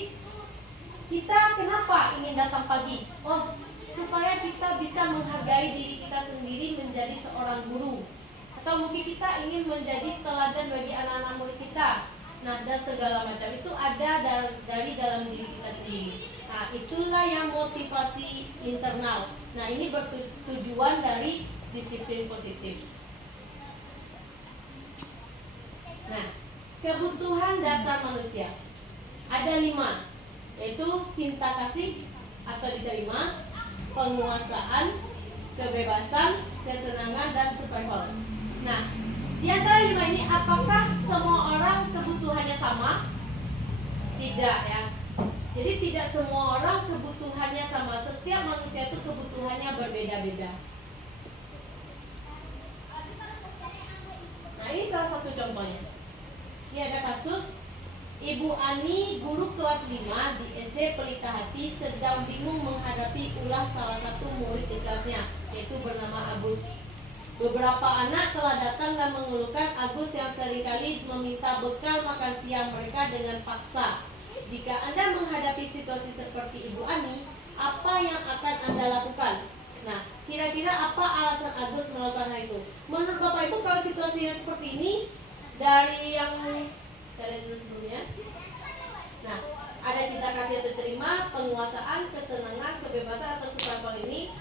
kita kenapa ingin datang pagi? Oh, supaya kita bisa menghargai diri kita sendiri menjadi seorang guru. Atau mungkin kita ingin menjadi teladan bagi anak-anak murid kita. Nah, dan segala macam itu ada dari dalam diri kita sendiri. Nah, itulah yang motivasi internal. Nah, ini bertujuan dari disiplin positif. Nah, kebutuhan dasar manusia ada 5, yaitu cinta kasih atau diterima, penguasaan, kebebasan, kesenangan, dan survival. Nah, di antara 5 ini apakah semua orang kebutuhannya sama? Tidak, ya. Jadi tidak semua orang kebutuhannya sama. Setiap manusia itu kebutuhannya berbeda-beda. Nah, ini salah satu contohnya. Ini ada kasus Ibu Ani, guru kelas 5 di SD Pelita Hati, sedang bingung menghadapi ulah salah satu murid di kelasnya, yaitu bernama Agus. Beberapa anak telah datang dan mengeluhkan Agus yang seringkali meminta bekal makan siang mereka dengan paksa. Jika Anda menghadapi situasi seperti Ibu Ani, apa yang akan Anda lakukan? Nah, kira-kira apa alasan Agus melakukan hal itu? Menurut Bapak Ibu, kalau situasinya seperti ini, dari yang saya lihat dulu sebelumnya. Nah, ada cinta kasih yang diterima, penguasaan, kesenangan, kebebasan atau survival ini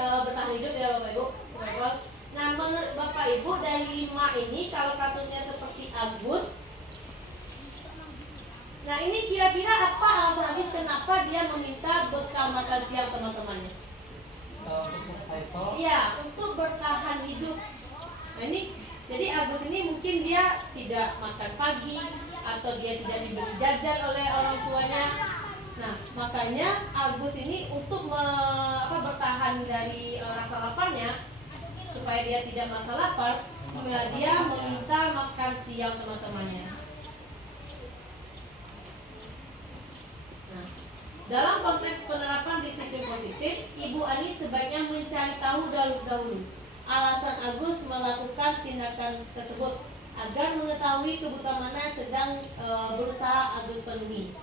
bertahan hidup ya Bapak Ibu, survival. Nah, menurut Bapak Ibu dari 5 ini, kalau kasusnya seperti Agus, nah ini kira-kira apa alasan Agus kenapa dia meminta bekal makan siang teman-temannya? Untuk survival. Iya, untuk bertahan hidup. Nah ini, jadi Agus ini mungkin dia tidak makan pagi atau dia tidak diberi jajan oleh orang tuanya. Nah, makanya Agus ini untuk bertahan dari rasa laparnya, supaya dia tidak merasa lapar, dia meminta makan siang teman-temannya. Nah, dalam konteks penerapan disiplin positif, Ibu Ani sebaiknya mencari tahu dahulu alasan Agus melakukan tindakan tersebut agar mengetahui kebutuhan mana yang sedang berusaha Agus penuhi.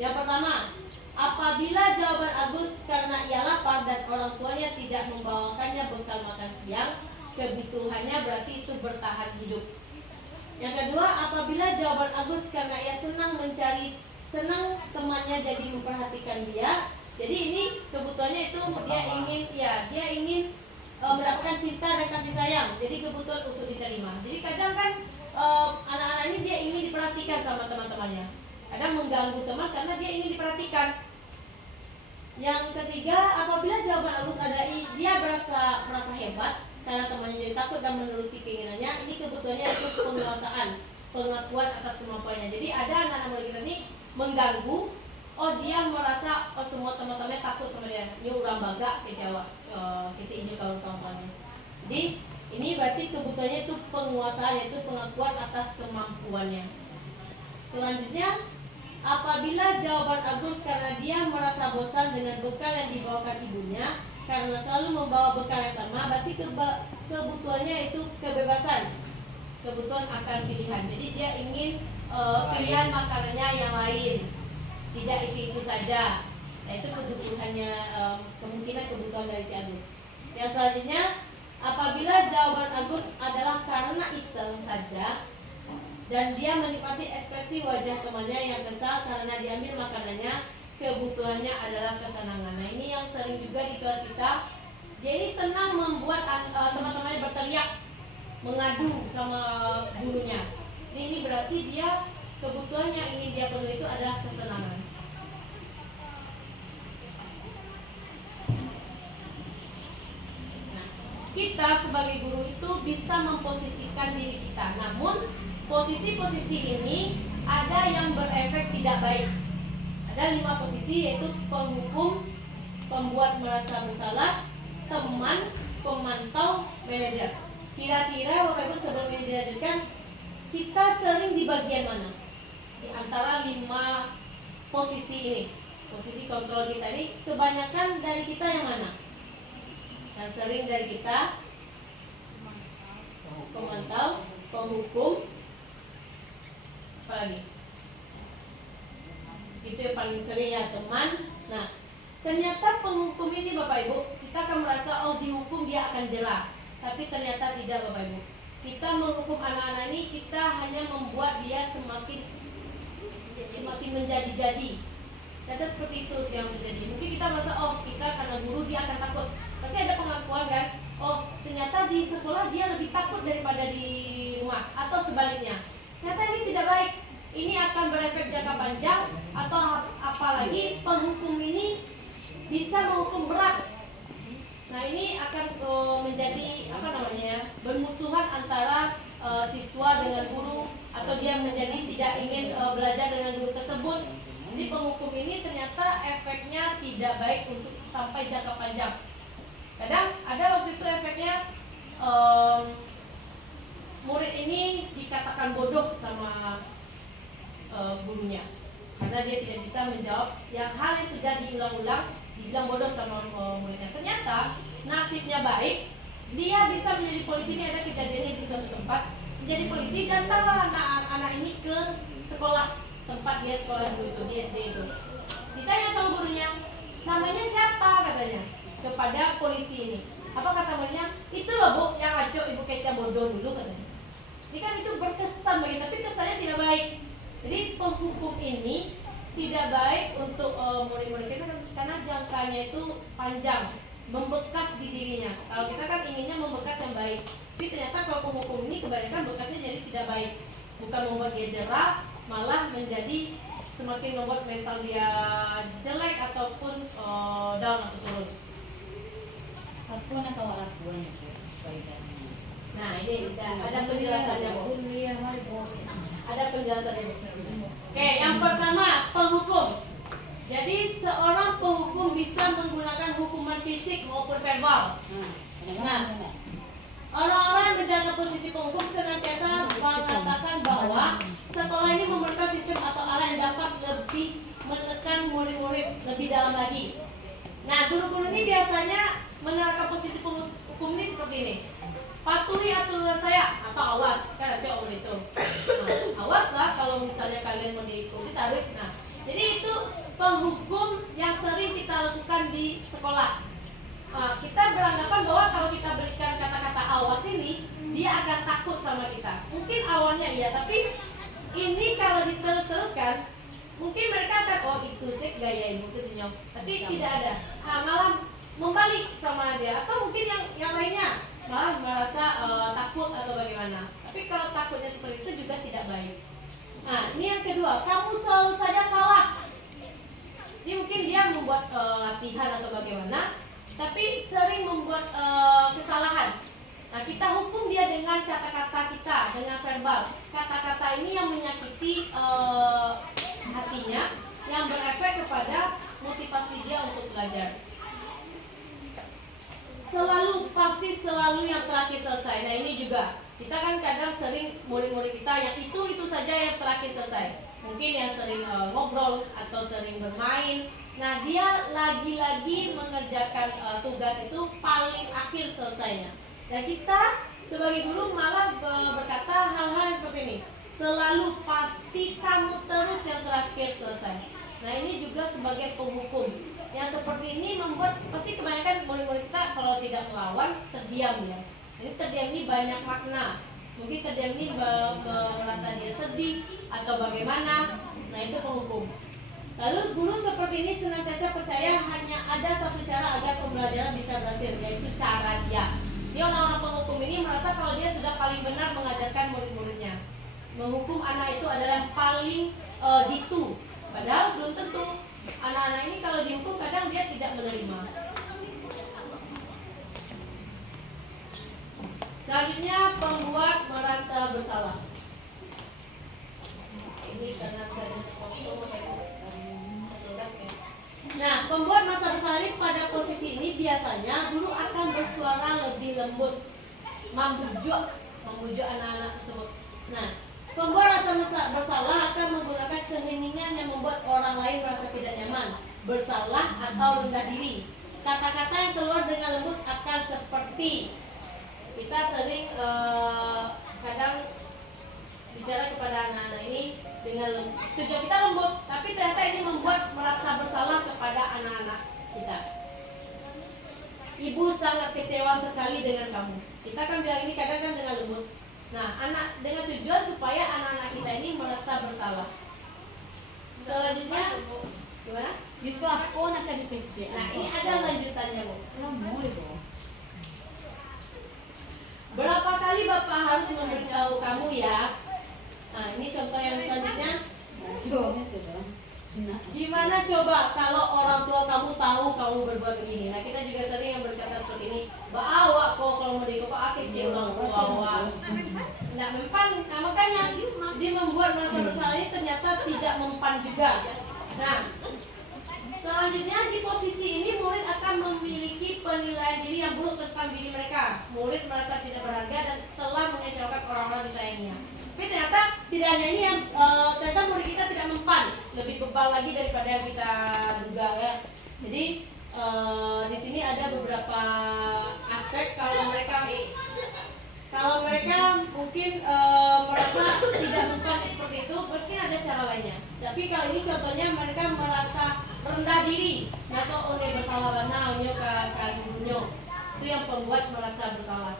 Yang pertama, apabila jawaban Agus karena ia lapar dan orang tuanya tidak membawakannya bekal makan siang, kebutuhannya berarti itu bertahan hidup. Yang kedua, apabila jawaban Agus karena ia senang temannya jadi memperhatikan dia, jadi ini kebutuhannya itu dia ingin mendapatkan cinta dan kasih sayang, jadi kebutuhan untuk diterima. Jadi kadang kan anak-anak ini dia ingin diperhatikan sama teman-temannya, kadang mengganggu teman karena dia ingin diperhatikan. Yang ketiga, apabila jawaban Agus ada dia merasa hebat karena temannya jadi takut dan menuruti keinginannya, ini kebutuhannya itu penguasaan, pengakuan atas kemampuannya. Jadi ada anak-anak muda kita ini mengganggu, dia merasa semua teman-temannya takut sama dia, dia urang baga ke Jawa, kece inyo kawan-kawannya. Jadi ini berarti kebutuhannya itu penguasaan, yaitu pengakuan atas kemampuannya. Selanjutnya, apabila jawaban Agus karena dia merasa bosan dengan bekal yang dibawakan ibunya karena selalu membawa bekal yang sama, berarti kebutuhannya itu kebebasan, kebutuhan akan pilihan. Jadi dia ingin pilihan makanannya yang lain, tidak itu saja. Nah, itu kebutuhannya, kemungkinan kebutuhan dari si Agus. Yang selanjutnya, apabila jawaban Agus adalah karena iseng saja dan dia menikmati ekspresi wajah temannya yang kesal karena diambil makanannya, kebutuhannya adalah kesenangan. Nah ini yang sering juga di kelas kita, dia ini senang membuat teman-temannya berteriak, mengadu sama gurunya. Ini berarti dia kebutuhan yang ingin dia penuhi itu adalah kesenangan. Nah, kita sebagai guru itu bisa memposisikan diri kita, namun posisi-posisi ini ada yang berefek tidak baik. Ada 5 posisi, yaitu penghukum, pembuat merasa bersalah, teman, pemantau, manajer. Kira-kira Bapak Ibu sebelum ini dilanjutkan, kita sering di bagian mana? Di antara 5 posisi ini, posisi kontrol kita ini, kebanyakan dari kita yang mana? Yang sering dari kita, pemantau, penghukum, apalagi? Itu yang paling sering ya, teman. Nah, ternyata penghukum ini Bapak Ibu, kita akan merasa dihukum dia akan jela. Tapi ternyata tidak Bapak Ibu. Kita menghukum anak-anak ini, kita hanya membuat dia semakin menjadi-jadi. Ternyata seperti itu yang terjadi. Mungkin kita merasa kita karena guru dia akan takut. Pasti ada pengakuan kan? Ternyata di sekolah dia lebih takut daripada di rumah, atau sebaliknya. Ternyata ini tidak baik. Ini akan berefek jangka panjang, atau apalagi penghukum ini bisa menghukum berat. Nah ini akan menjadi bermusuhan antara siswa dengan guru, atau dia menjadi tidak ingin belajar dengan guru tersebut. Jadi penghukum ini ternyata efeknya tidak baik untuk sampai jangka panjang. Kadang ada waktu itu efeknya murid ini dikatakan bodoh sama gurunya karena dia tidak bisa menjawab hal yang sudah diulang-ulang, dibilang bodoh sama muridnya. Ternyata nasibnya baik, dia bisa menjadi polisi. Ini ada kejadiannya di suatu tempat menjadi polisi, datanglah anak-anak ini ke sekolah tempat dia sekolah dulu itu di SD itu. Ditanya sama gurunya, namanya siapa katanya kepada polisi ini. Apa kata muridnya? Itu loh Bu, yang aco Ibu Keca bodoh dulu katanya. Ini kan itu berkesan bagi, tapi kesannya tidak baik. Jadi penghukum ini tidak baik untuk murid-murid kita karena jangkanya itu panjang, membekas di dirinya. Kalau kita kan inginnya membekas yang baik, tapi ternyata kalau penghukum ini kebanyakan bekasnya jadi tidak baik. Bukan membuat dia jerah, malah menjadi semakin membuat mental dia jelek ataupun down atau turun. Aku nak orang tuanya Nah ini ada penjelasannya Bu. Ada penjelasannya Bu. Oke, yang pertama penghukum. Jadi seorang penghukum bisa menggunakan hukuman fisik maupun verbal. Nah, orang-orang yang menjaga posisi penghukum senantiasa mengatakan bahwa sekolah ini memerlukan sistem atau alat yang dapat lebih menekan murid-murid lebih dalam lagi. Nah, guru-guru ini biasanya menerapkan posisi penghukum ini seperti ini. Patuhi aturan saya atau awas, kan aja orang itu. Nah, awaslah kalau misalnya kalian mau diikuti tarik. Nah, jadi itu penghukum yang sering kita lakukan di sekolah. Kita beranggapan bahwa kalau kita berikan kata-kata awas ini, dia akan takut sama kita. Mungkin awalnya iya, tapi ini kalau diterus-teruskan, mungkin mereka akan itu sih gaya ibu itu nyok. Tapi tidak ada. Malah membalik sama dia, atau mungkin yang lainnya malah merasa takut atau bagaimana. Tapi kalau takutnya seperti itu juga tidak baik. Nah, ini yang kedua, kamu selalu saja salah. Ini mungkin dia membuat latihan atau bagaimana, tapi sering membuat kesalahan. Nah, kita hukum dia dengan kata-kata kita, dengan verbal. Kata-kata ini yang menyakiti hatinya, yang berefek kepada motivasi dia untuk belajar. Pasti selalu yang terakhir selesai. Nah, ini juga kita kan kadang sering murid-murid kita yang itu saja yang terakhir selesai. Mungkin yang sering ngobrol atau sering bermain. Nah, dia lagi-lagi mengerjakan tugas itu paling akhir selesainya. Dan kita sebagai guru malah berkata hal-hal yang seperti ini. Selalu pasti kamu terus yang terakhir selesai. Nah, ini juga sebagai penghukum. Yang seperti ini membuat pasti kebanyakan murid-murid kita kalau tidak melawan terdiam ya. Jadi terdiam ini banyak makna. Mungkin terdiam ini merasa dia sedih atau bagaimana. Nah, itu penghukum. Lalu guru seperti ini senantiasa percaya hanya ada satu cara agar pembelajaran bisa berhasil, yaitu cara dia. Dia orang-orang penghukum ini merasa kalau dia sudah paling benar mengajarkan murid-muridnya. Menghukum anak itu adalah paling jitu. Padahal belum tentu. Anak-anak ini kalau dihukum kadang dia tidak menerima. Selanjutnya pembuat merasa bersalah. Ini karena saya Nah, pembuat merasa bersalah ini pada posisi ini biasanya guru akan bersuara lebih lembut, membujuk anak-anak tersebut. Nah, pembuat rasa bersalah akan menggunakan keheningan yang membuat orang lain merasa tidak nyaman, bersalah atau rendah diri. Kata-kata yang keluar dengan lembut akan seperti kita sering kadang bicara kepada anak-anak ini dengan tujuan kita lembut, tapi ternyata ini membuat merasa bersalah kepada anak-anak kita. Ibu sangat kecewa sekali dengan kamu. Kita kan bilang ini kadang kan dengan lembut. Nah, anak dengan tujuan supaya anak-anak kita ini merasa bersalah. Selanjutnya, gimana? Itu aku nak di PC. Nah, ini ada lanjutannya, Bu. Lama itu. Berapa kali Bapak harus memberitahu kamu ya? Nah, ini contoh yang selanjutnya. Gimana coba kalau orang tua kamu tahu kamu berbuat begini? Nah, kita juga sering yang berkata seperti ini. Bawa kok kalau mau dikopak kecil orang tua. Nah, mempan. Nah, makanya dia membuat merasa bersalah ini ternyata tidak mempan juga. Nah, selanjutnya di posisi ini murid akan memiliki penilaian diri yang buruk tentang diri mereka. Murid merasa tidak berharga dan telah mengecewakan orang-orang disayanginya. Tapi ternyata tidak hanya ini yang ternyata murid kita tidak mempan, lebih bebal lagi daripada yang kita duga ya. Jadi di sini ada beberapa aspek kalau mereka Kalau mereka mungkin merasa tidak mempan seperti itu, mungkin ada cara lainnya. Tapi kalau ini contohnya mereka merasa rendah diri, masuk oleh bersalah bana onyo ke gurunya. Itu yang pembuat merasa bersalah.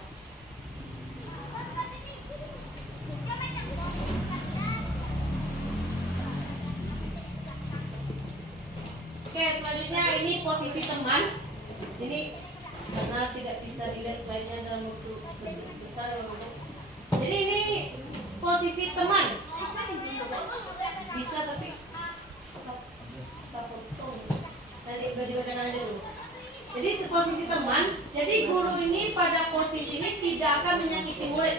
Oke, selanjutnya ini posisi teman. Ini karena tidak bisa dilihat slide-nya dalam waktu besar. Jadi ini posisi teman. Bisa di zoom dulu. Bisa tapi tak potong. Tadi dibacakan aja dulu. Jadi posisi teman. Jadi guru ini pada posisi ini tidak akan menyakiti murid,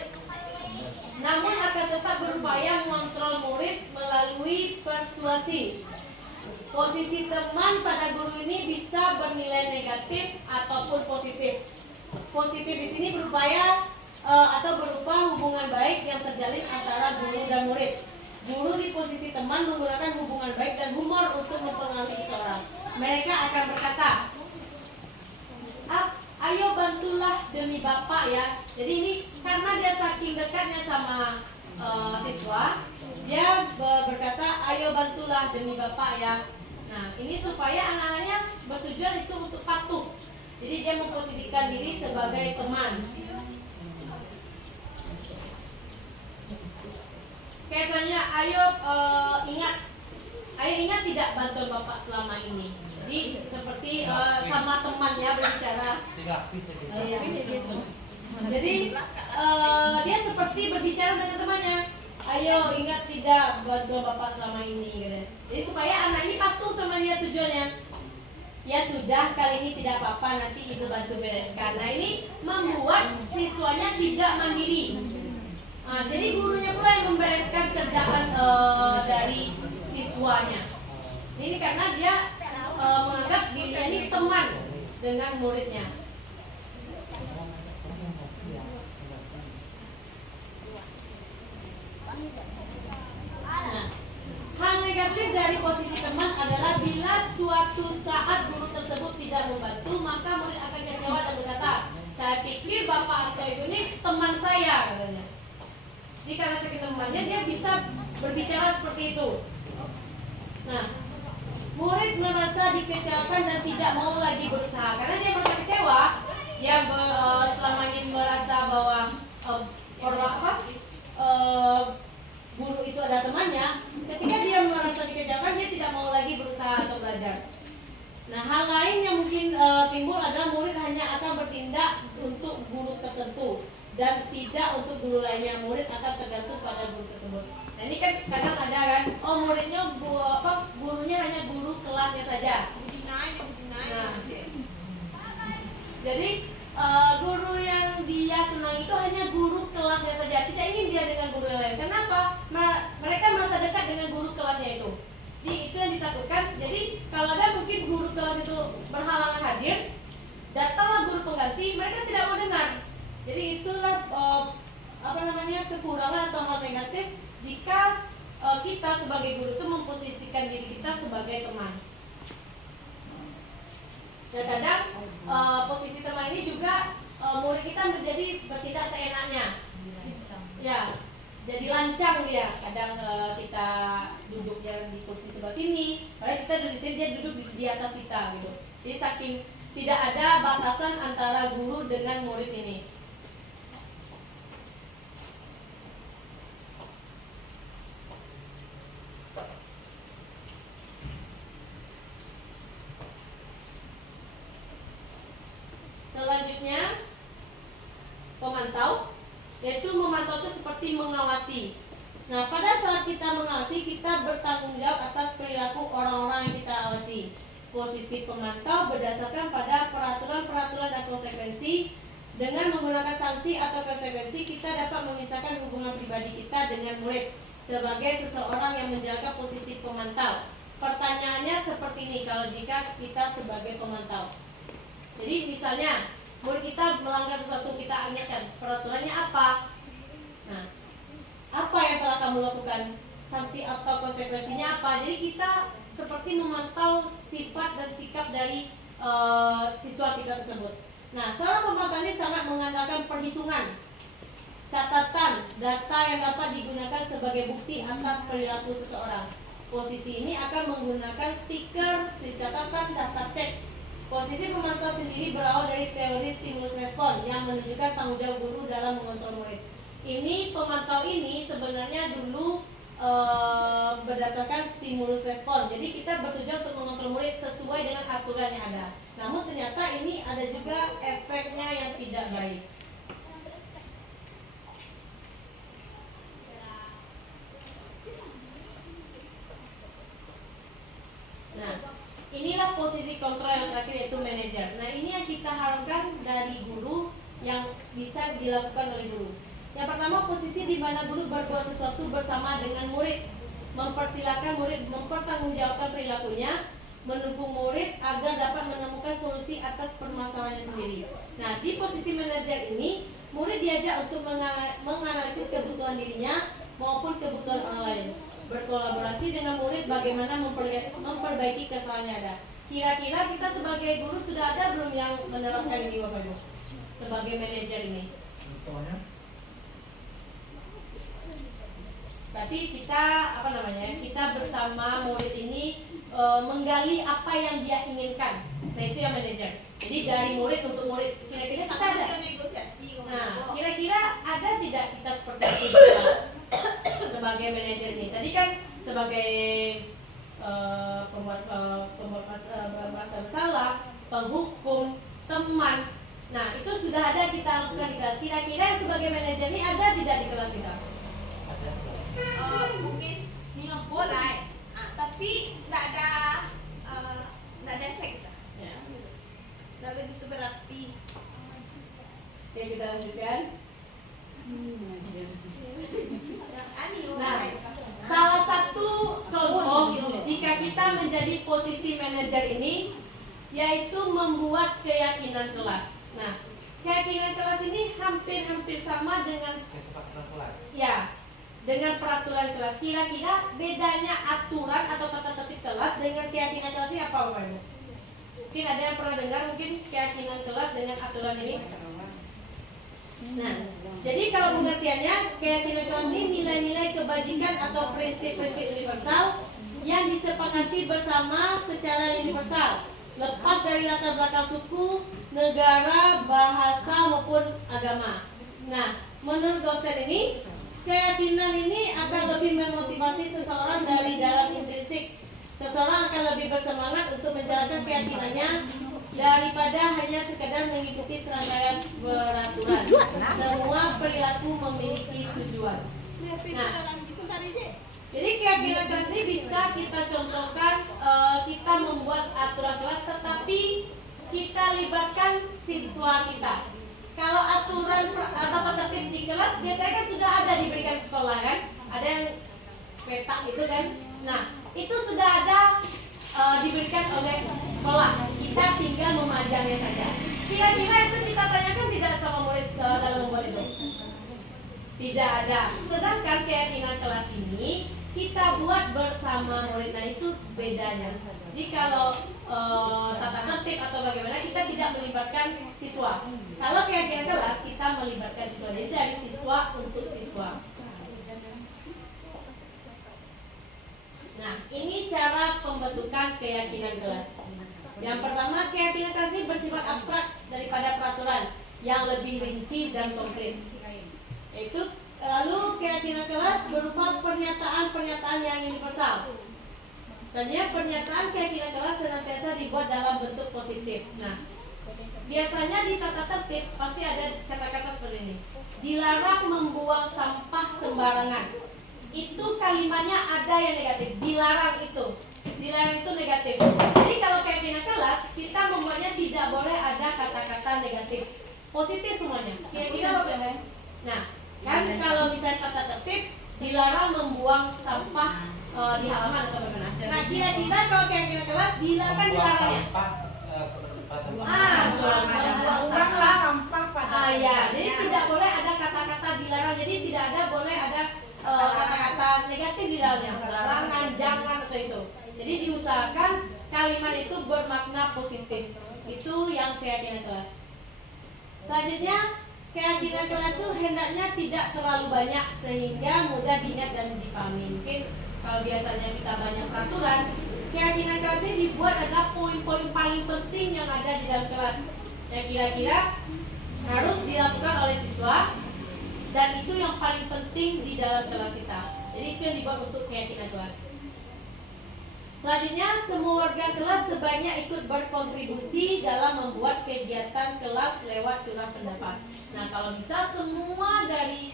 namun akan tetap berupaya mengontrol murid melalui persuasi. Posisi teman pada guru ini bisa bernilai negatif ataupun positif. Positif di sini berupaya atau berupa hubungan baik yang terjalin antara guru dan murid. Guru di posisi teman menggunakan hubungan baik dan humor untuk mempengaruhi seseorang. Mereka akan berkata, ayo bantulah demi Bapak ya. Jadi ini karena dia saking dekatnya sama siswa, dia berkata, ayo bantulah demi Bapak ya. Nah, ini supaya anak-anaknya bertujuan itu untuk patuh. Jadi dia memposisikan diri sebagai teman. Kayak selanjutnya, ayo ingat tidak bantuan Bapak selama ini. Jadi seperti sama temannya berbicara. Jadi dia seperti berbicara dengan temannya. Ayo ingat tidak bantuan Bapak selama ini gitu. Jadi supaya anak ini patuh sama dia tujuannya. Ya sudah, kali ini tidak apa-apa, nanti ibu bantu bereskan. Nah ini membuat siswanya tidak mandiri. Jadi gurunya pula yang membereskan kerjaan dari siswanya. Ini karena dia menganggap dirinya ini teman dengan muridnya. Nah, hal negatif dari posisi teman adalah bila suatu saat guru tersebut tidak membantu, maka murid akan kecewa dan berkata, saya pikir Bapak atau Ibu ini teman saya, katanya. Jadi karena sakit temannya, dia bisa berbicara seperti itu. Nah, murid merasa dikecewakan dan tidak mau lagi berusaha karena dia merasa kecewa. Dia selama ini merasa bahwa guru itu adalah temannya. Ketika dia merasa dikecewakan, dia tidak mau lagi berusaha atau belajar. Nah, hal lain yang mungkin timbul adalah murid hanya akan bertindak untuk guru tertentu dan tidak untuk guru lainnya. Murid akan tergantung pada guru tersebut. Nah, ini kan kadang ada kan, muridnya gurunya hanya guru kelasnya saja. Nah, jadi guru yang dia senang itu hanya guru kelasnya saja, tidak ingin dia dengan guru yang lain. Kenapa? Mereka merasa dekat dengan guru kelasnya itu. Jadi itu yang ditakutkan. Jadi kalau ada mungkin guru kelas itu berhalangan hadir, datanglah guru pengganti, mereka tidak mau dengar. Jadi itulah kekurangan atau hal negatif jika kita sebagai guru itu memposisikan diri kita sebagai teman. Dan kadang posisi teman ini juga murid kita menjadi bertindak seenaknya. Ya, jadi lancang dia. Kadang kita duduknya di kursi sebelah sini, padahal kita duduk di sini, dia duduk di atas kita gitu. Jadi saking tidak ada batasan antara guru dengan murid ini. Selanjutnya pemantau, yaitu memantau itu seperti mengawasi. Nah, pada saat kita mengawasi, kita bertanggung jawab atas perilaku orang-orang yang kita awasi. Posisi pemantau berdasarkan pada peraturan-peraturan dan konsekuensi. Dengan menggunakan sanksi atau konsekuensi, kita dapat memisahkan hubungan pribadi kita dengan murid sebagai seseorang yang menjaga posisi pemantau. Pertanyaannya seperti ini kalau jika kita sebagai pemantau. Jadi misalnya murid kita melanggar sesuatu, kita ingatkan peraturannya apa. Nah, apa yang telah kamu lakukan? Sanksi atau konsekuensinya apa? Jadi kita seperti memantau sifat dan sikap dari siswa kita tersebut. Nah, seorang pemantau ini sangat mengandalkan perhitungan. catatan data yang dapat digunakan sebagai bukti atas perilaku seseorang. Posisi ini akan menggunakan stiker catatan daftar cek. Posisi pemantau sendiri berawal dari teori stimulus respon yang menunjukkan tanggung jawab guru dalam mengontrol murid. Ini pemantau ini sebenarnya dulu berdasarkan stimulus respon. Jadi kita bertujuan untuk mengontrol murid sesuai dengan aturan yang ada. Namun ternyata ini ada juga efeknya yang tidak baik. Nah, inilah posisi kontrol yang terakhir, yaitu manajer. Nah, ini yang kita harapkan dari guru yang bisa dilakukan oleh guru. Yang pertama, posisi di mana guru berbuat sesuatu bersama dengan murid, mempersilahkan murid mempertanggungjawabkan perilakunya, mendukung murid agar dapat menemukan solusi atas permasalahannya sendiri. Nah, di posisi manajer ini, murid diajak untuk menganalisis kebutuhan dirinya maupun kebutuhan orang lain. Berkolaborasi dengan murid bagaimana memperbaiki kesalahan yang ada. Kira-kira kita sebagai guru sudah ada belum yang menerapkan ini, Bapak Ibu? Sebagai manajer ini. Contohnya? Berarti kita kita bersama murid ini menggali apa yang dia inginkan. Nah, itu yang manajer. Jadi dari murid untuk murid. Kira-kira kita ada. negosiasi Nah, kira-kira ada tidak kita seperti itu di kelas sebagai manajer ini? Tadi kan sebagai pembuat merasa bersalah, penghukum, teman. Nah, itu sudah ada kita lakukan di kelas. Kira-kira sebagai manajer ini ada tidak di kelas kita? Ada sudah. Mungkin boleh, tapi tidak ada efek kita. Ya. Tidak begitu berarti. Oke, kita lanjutkan. Nah, salah satu contoh jika kita menjadi posisi manajer ini yaitu membuat keyakinan kelas. Nah, keyakinan kelas ini hampir sama dengan Kesepakatan kelas. ya, dengan peraturan kelas. Kira-kira bedanya aturan atau tata tertib kelas dengan keyakinan kelas ini apa, Bapak Ibu? Mungkin ada yang pernah dengar mungkin keyakinan kelas dengan aturan ini? Nah, jadi kalau pengertiannya keyakinan kelas ini nilai-nilai kebajikan atau prinsip-prinsip universal yang disepakati bersama secara universal, lepas dari latar belakang suku, negara, bahasa maupun agama. Nah, menurut dosen ini, keyakinan ini akan lebih memotivasi seseorang dari dalam intrinsik. Seseorang akan lebih bersemangat untuk menjalankan keyakinannya daripada hanya sekedar mengikuti serangkaian peraturan. Semua perilaku memiliki tujuan. Nah, jadi keyakinan kelas ini bisa kita contohkan, kita membuat aturan kelas, tetapi kita libatkan siswa kita. Kalau aturan tata tertib di kelas biasanya kan sudah ada diberikan di sekolah kan, ada yang petak itu kan. Nah, itu sudah ada diberikan oleh sekolah. Kita tinggal memajangnya saja. Kira-kira itu kita tanyakan tidak sama murid dalam membuat itu? Tidak ada. Sedangkan keyakinan kelas ini kita buat bersama murid. Nah, itu bedanya. Jadi kalau tata tertib atau bagaimana kita tidak melibatkan siswa. Kalau keyakinan kelas kita melibatkan siswa. Jadi dari siswa untuk siswa. Nah, ini cara pembentukan keyakinan kelas. Yang pertama, keyakinan kelas ini bersifat abstrak daripada peraturan yang lebih rinci dan konkret. Yaitu lalu keyakinan kelas berupa pernyataan-pernyataan yang universal. Sebenarnya pernyataan keyakinan kelas senantiasa dibuat dalam bentuk positif. Nah, biasanya di tata tertib pasti ada kata-kata seperti ini. Dilarang membuang sampah sembarangan. Itu kalimatnya ada yang negatif. Dilarang itu negatif. Jadi kalau keyakinan kelas kita membuatnya tidak boleh ada kata-kata negatif, positif semuanya. Kira-kira apa ya? Nah, kan kalau misalnya tata tertib dilarang membuang sampah di halaman atau bagaimana. Nah, kira-kira kalau keyakinan kelas dilarangnya. Buanglah sampah pada ya, jadi tidak boleh ada kata-kata dilarang. Jadi tidak ada boleh ada kata-kata negatif di dalamnya. Larangan, jangan atau itu. Jadi diusahakan kalimat itu bermakna positif. Itu yang keyakinan kelas. Selanjutnya keyakinan kelas itu hendaknya tidak terlalu banyak sehingga mudah diingat dan dipahami. Mungkin kalau biasanya kita banyak peraturan, keyakinan kelas ini dibuat adalah poin-poin paling penting yang ada di dalam kelas yang kira-kira harus dilakukan oleh siswa, dan itu yang paling penting di dalam kelas kita. Jadi itu yang dibuat untuk keyakinan kelas. Selanjutnya, semua warga kelas sebaiknya ikut berkontribusi dalam membuat kegiatan kelas lewat curah pendapat. Nah, kalau bisa semua dari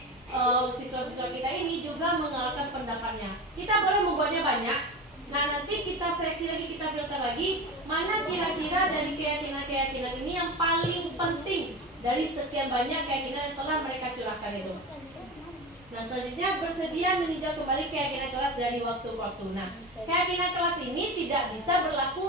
siswa-siswa kita ini juga mengeluarkan pendapatnya. Kita boleh membuatnya banyak. Nah, nanti kita seleksi lagi, kita filter lagi mana kira-kira dari keyakinan-keyakinan ini yang paling penting dari sekian banyak keyakinan yang telah mereka curahkan itu. Nah, selanjutnya bersedia meninjau kembali keyakinan kelas dari waktu ke waktu. Nah, keyakinan kelas ini tidak bisa berlaku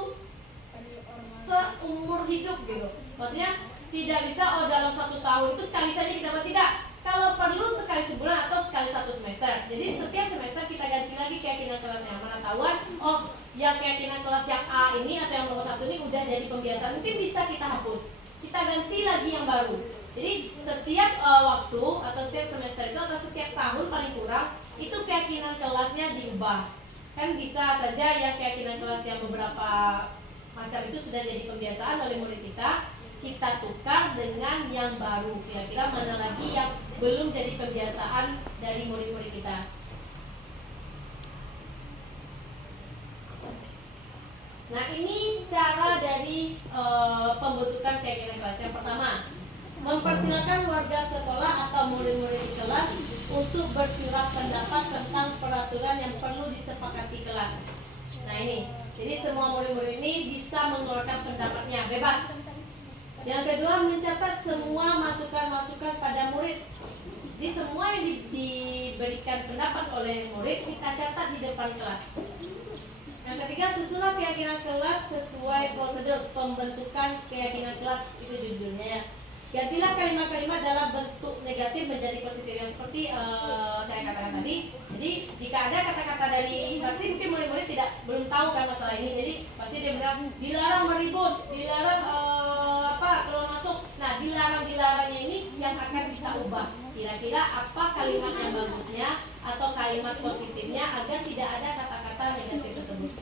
seumur hidup gitu. Maksudnya tidak bisa dalam 1 tahun itu sekali saja kita buat, tidak. Kalau perlu sekali sebulan atau sekali 1 semester. Jadi setiap semester kita ganti lagi keyakinan kelasnya. Mana tahuan, oh yang keyakinan kelas yang A ini atau yang nomor 1 ini udah jadi pembiasaan, mungkin bisa kita hapus. Kita ganti lagi yang baru. Jadi setiap waktu atau setiap semester itu atau setiap tahun paling kurang itu keyakinan kelasnya diubah. Kan bisa saja yang keyakinan kelas yang beberapa macam itu sudah jadi pembiasaan oleh murid kita tukar dengan yang baru. Kira-kira mana lagi yang belum jadi kebiasaan dari murid-murid kita. Nah, ini cara dari pembentukan keyakinan kelas. Yang pertama, mempersilakan warga sekolah atau murid-murid di kelas untuk bercurah pendapat tentang peraturan yang perlu disepakati kelas. Nah, ini, jadi semua murid-murid ini bisa mengeluarkan pendapatnya bebas. Yang kedua, mencatat semua masukan-masukan pada murid. Jadi semua yang diberikan pendapat oleh murid kita catat di depan kelas. Yang ketiga, susunlah keyakinan kelas sesuai prosedur pembentukan keyakinan kelas, itu judulnya ya. Gantilah kalimat-kalimat dalam bentuk negatif menjadi positif, yang seperti saya katakan tadi. Jadi jika ada kata-kata dari, pasti mungkin murid-murid belum tahu kan masalah ini. Jadi pasti dia bilang dilarang meribut, dilarang keluar masuk. Nah, dilarangnya ini yang akan kita ubah. Kira-kira apa kalimat yang bagusnya atau kalimat positifnya agar tidak ada kata-kata negatif tersebut.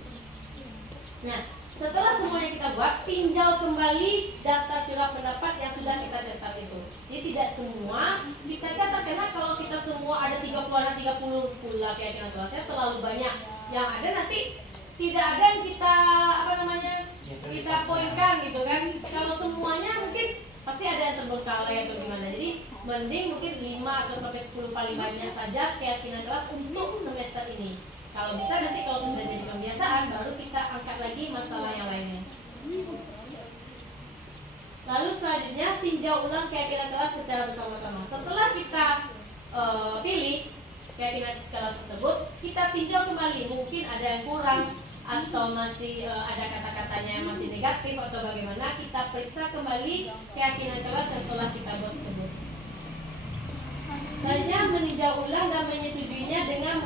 Nah, setelah semuanya kita buat, tinjau kembali daftar curah pendapat yang sudah kita catat itu. Jadi tidak semua kita catat, karena kalau kita semua ada 30 pula keyakinan kelasnya terlalu banyak. Yang ada nanti tidak ada yang kita poinkan gitu kan. Kalau semuanya mungkin pasti ada yang terbengkalai atau gimana. Jadi mending mungkin 5 atau sampai 10 paling banyak saja keyakinan kelas untuk semester ini. Kalau bisa nanti kalau sudah jadi pembiasaan baru kita angkat lagi masalah yang lainnya. Lalu selanjutnya tinjau ulang keyakinan kelas secara bersama-sama. Setelah kita pilih keyakinan kelas tersebut, kita tinjau kembali. Mungkin ada yang kurang atau masih ada kata-katanya yang masih negatif atau bagaimana, kita periksa kembali keyakinan kelas yang telah kita buat tersebut. Selanjutnya meninjau ulang dan menyetujuinya dengan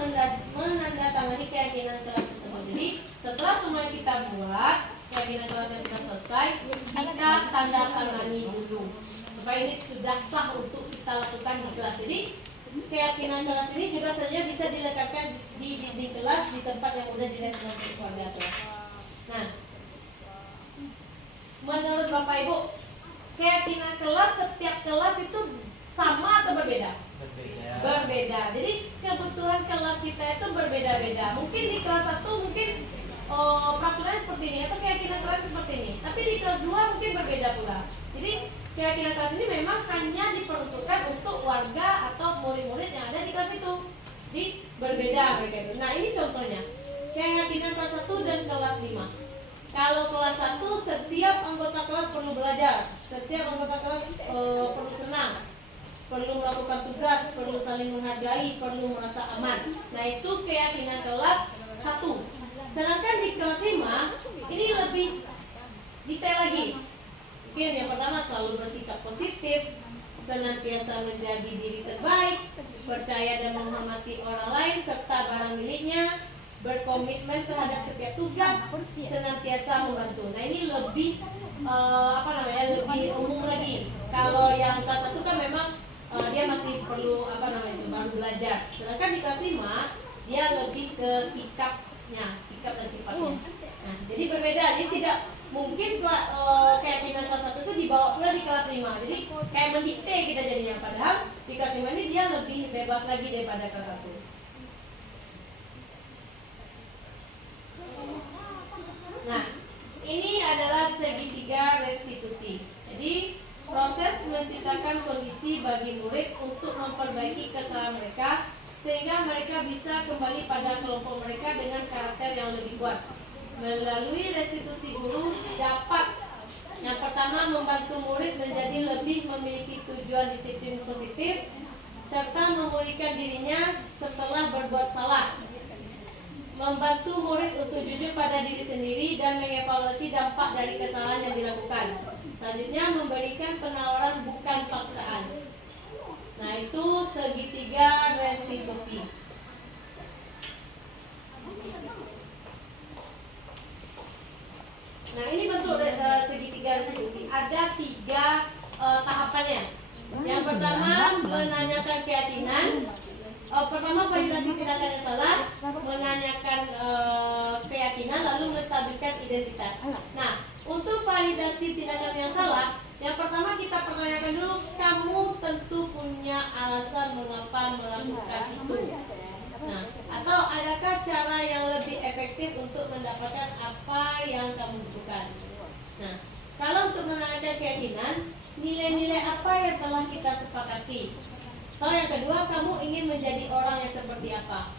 menandatangani keyakinan kelas tersebut. Jadi setelah semua yang kita buat, keyakinan kelas yang sudah selesai, kita tanda tangani dulu supaya ini sudah sah untuk kita lakukan di kelas. Jadi keyakinan kelas ini juga saja bisa dilekatkan di dinding kelas di tempat yang udah dilihat oleh keluarga kelas. Nah, menurut Bapak Ibu, keyakinan kelas setiap kelas itu sama atau berbeda? Berbeda. Jadi kebutuhan kelas kita itu berbeda-beda. Mungkin di kelas 1 mungkin peraturannya seperti ini atau keyakinan kelas seperti ini. Tapi di kelas 2 mungkin berbeda pula. Jadi keyakinan kelas ini memang hanya diperuntukkan untuk warga atau murid-murid yang ada di kelas itu. Jadi berbeda mereka itu. Nah, ini contohnya. Keyakinan kelas 1 dan kelas 5. Kalau kelas 1 setiap anggota kelas perlu belajar. Setiap anggota kelas perlu senang, perlu melakukan tugas, perlu saling menghargai, perlu merasa aman. Nah, itu keyakinan kelas 1. Sedangkan di kelas 5 ini lebih detail lagi. Mungkin yang pertama selalu bersikap positif, senantiasa menjadi diri terbaik, percaya dan menghormati orang lain serta barang miliknya, berkomitmen terhadap setiap tugas, senantiasa membantu. Nah, ini lebih lebih umum lagi. Kalau yang kelas 1 kan memang perlu baru belajar. Sedangkan di kelas 5 dia lebih ke sikapnya, sikap dan sifatnya. Nah, jadi berbeda. Jadi tidak mungkin keyakinan kelas 1 itu dibawa pula di kelas 5. Jadi kayak mendikte kita jadinya. Padahal di kelas 5 ini dia lebih bebas lagi daripada kelas 1. Nah, ini adalah segitiga restitusi. Jadi proses menciptakan kondisi bagi murid untuk memperbaiki kesalahan mereka sehingga mereka bisa kembali pada kelompok mereka dengan karakter yang lebih kuat. Melalui restitusi guru dapat yang pertama membantu murid menjadi lebih memiliki tujuan disiplin positif serta memulihkan dirinya setelah berbuat salah. Membantu murid untuk jujur pada diri sendiri dan mengevaluasi dampak dari kesalahan yang dilakukan. Selanjutnya memberikan penawaran bukan paksaan. Nah, itu segitiga restitusi. Nah, ini bentuk segitiga restitusi. Ada 3 tahapannya. Yang pertama menanyakan keyakinan. Pertama validasi tindakan yang salah, menanyakan keyakinan, lalu menstabilkan identitas. Nah, untuk validasi tindakan yang salah, yang pertama kita pertanyakan dulu, kamu tentu punya alasan mengapa melakukan itu. Nah, atau adakah cara yang lebih efektif untuk mendapatkan apa yang kamu butuhkan? Nah, kalau untuk menanyakan keyakinan, nilai-nilai apa yang telah kita sepakati? Atau yang kedua, kamu ingin menjadi orang yang seperti apa?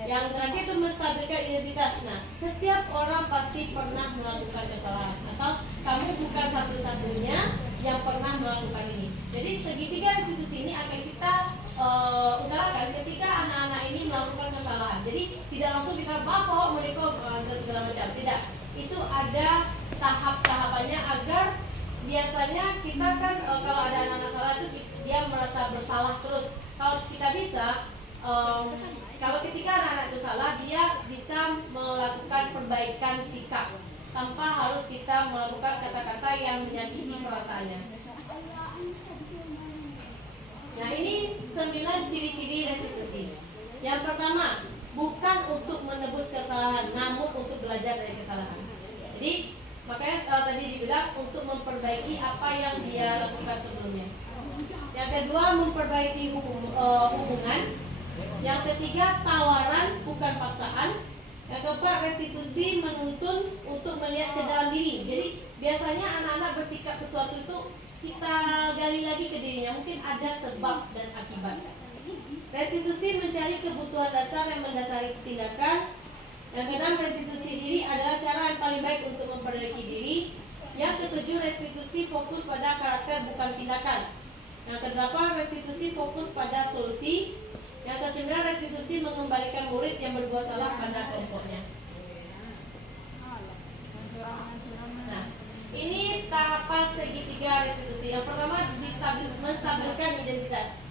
Yang terakhir itu menstabilkan identitas. Nah, setiap orang pasti pernah melakukan kesalahan, atau kamu bukan satu-satunya yang pernah melakukan ini. Jadi segitiga restitusi ini akan kita utarakan ketika anak-anak ini melakukan kesalahan. Jadi tidak langsung kita bawa mereka dan segala macam. Tidak. Itu ada tahap-tahapannya agar biasanya kita kan kalau ada anak-anak salah itu dia merasa bersalah terus. Kalau kita bisa kalau ketika anak-anak itu salah, dia bisa melakukan perbaikan sikap tanpa harus kita melakukan kata-kata yang menyakiti perasaannya. Nah, ini 9 ciri-ciri restitusi. Yang pertama, bukan untuk menebus kesalahan, namun untuk belajar dari kesalahan. Jadi makanya tadi dibilang untuk memperbaiki apa yang dia lakukan sebelumnya. Yang kedua, memperbaiki hubungan. Yang ketiga, tawaran bukan paksaan. Yang keempat, restitusi menuntun untuk melihat ke dalam diri. Jadi biasanya anak-anak bersikap sesuatu itu kita gali lagi ke dirinya. Mungkin ada sebab dan akibat. Restitusi mencari kebutuhan dasar yang mendasari tindakan. Yang keenam, restitusi diri adalah cara yang paling baik untuk memperbaiki diri. Yang ketujuh, restitusi fokus pada karakter bukan tindakan. Yang kedelapan, restitusi fokus pada solusi. Yang kesembilan, restitusi mengembalikan murid yang berbuat salah pada kelompoknya. Nah, ini tahapan segitiga restitusi. Yang pertama, menstabilkan identitas.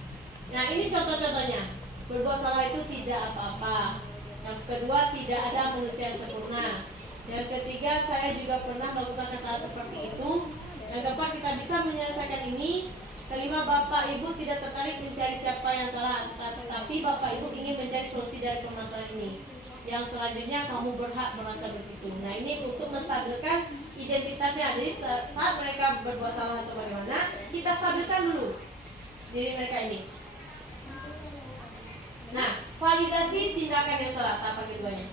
Nah, ini contoh-contohnya. Berbuat salah itu tidak apa-apa. Yang kedua, tidak ada manusia yang sempurna. Yang ketiga, saya juga pernah melakukan kesalahan seperti itu. Yang keempat, kita bisa menyelesaikan ini. Kelima, Bapak Ibu tidak tertarik mencari siapa yang salah, tapi Bapak Ibu ingin mencari solusi dari permasalahan ini. Yang selanjutnya, kamu berhak merasa begitu. Nah, ini untuk menstabilkan identitasnya. Jadi saat mereka berbuat salah atau bagaimana, kita stabilkan dulu diri mereka ini. Nah, validasi tindakan yang salah, tahapan keduanya.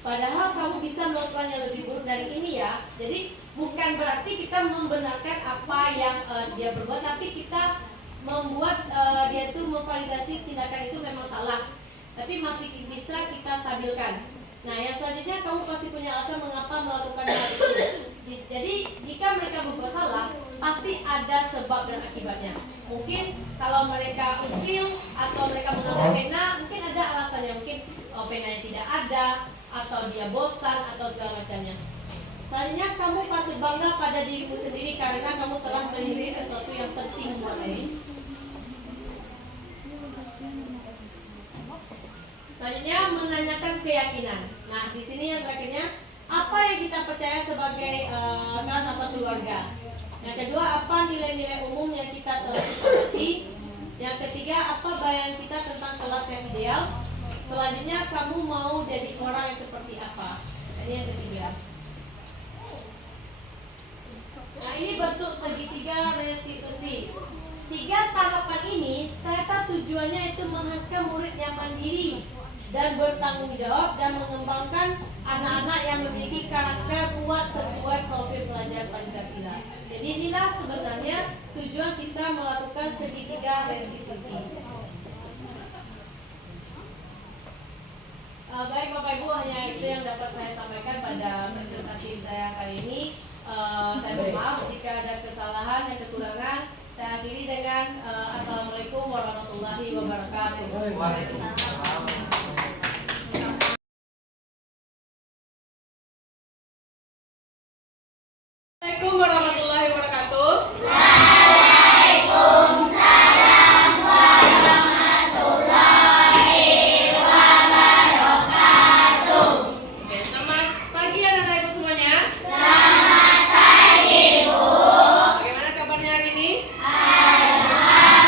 Padahal kamu bisa melakukan yang lebih buruk dari ini ya. Jadi bukan berarti kita membenarkan apa yang dia berbuat, tapi kita membuat dia itu memvalidasi tindakan itu memang salah, tapi masih bisa kita stabilkan. Nah, yang selanjutnya, kamu pasti punya alasan mengapa melakukan hal itu. Jadi jika mereka berbuat salah, pasti ada sebab dan akibatnya. Mungkin kalau mereka usil atau mereka mengambil pena, mungkin ada alasannya. Mungkin penanya tidak ada, atau dia bosan, atau segala macamnya. Selanjutnya, kamu patut bangga pada dirimu sendiri karena kamu telah melindungi sesuatu yang penting buat ini. Selanjutnya, menanyakan keyakinan. Nah, di sini yang terakhirnya, apa yang kita percaya sebagai kelas atau keluarga. Yang kedua, apa nilai-nilai umum yang kita telah sepakati. Yang ketiga, apa bayangan kita tentang kelas yang ideal? Selanjutnya, kamu mau jadi orang yang seperti apa? Ini yang ketiga. Nah, ini bentuk segitiga restitusi. 3 tahapan ini ternyata tujuannya itu menghasilkan murid yang mandiri dan bertanggung jawab dan mengembangkan anak-anak yang memiliki karakter kuat sesuai profil pelajar Pancasila. Jadi inilah sebenarnya tujuan kita melakukan segitiga restitusi. Baik Bapak Ibu, hanya itu yang dapat saya sampaikan pada presentasi saya kali ini. Saya mohon maaf jika ada kesalahan dan kekurangan. Saya akhiri dengan Assalamualaikum warahmatullahi wabarakatuh. Waalaikumsalam. Assalamualaikum warahmatullahi wabarakatuh. Oke, selamat pagi anak-anak ibu semuanya. Selamat pagi Bu. Bagaimana kabarnya hari ini? Alhamdulillah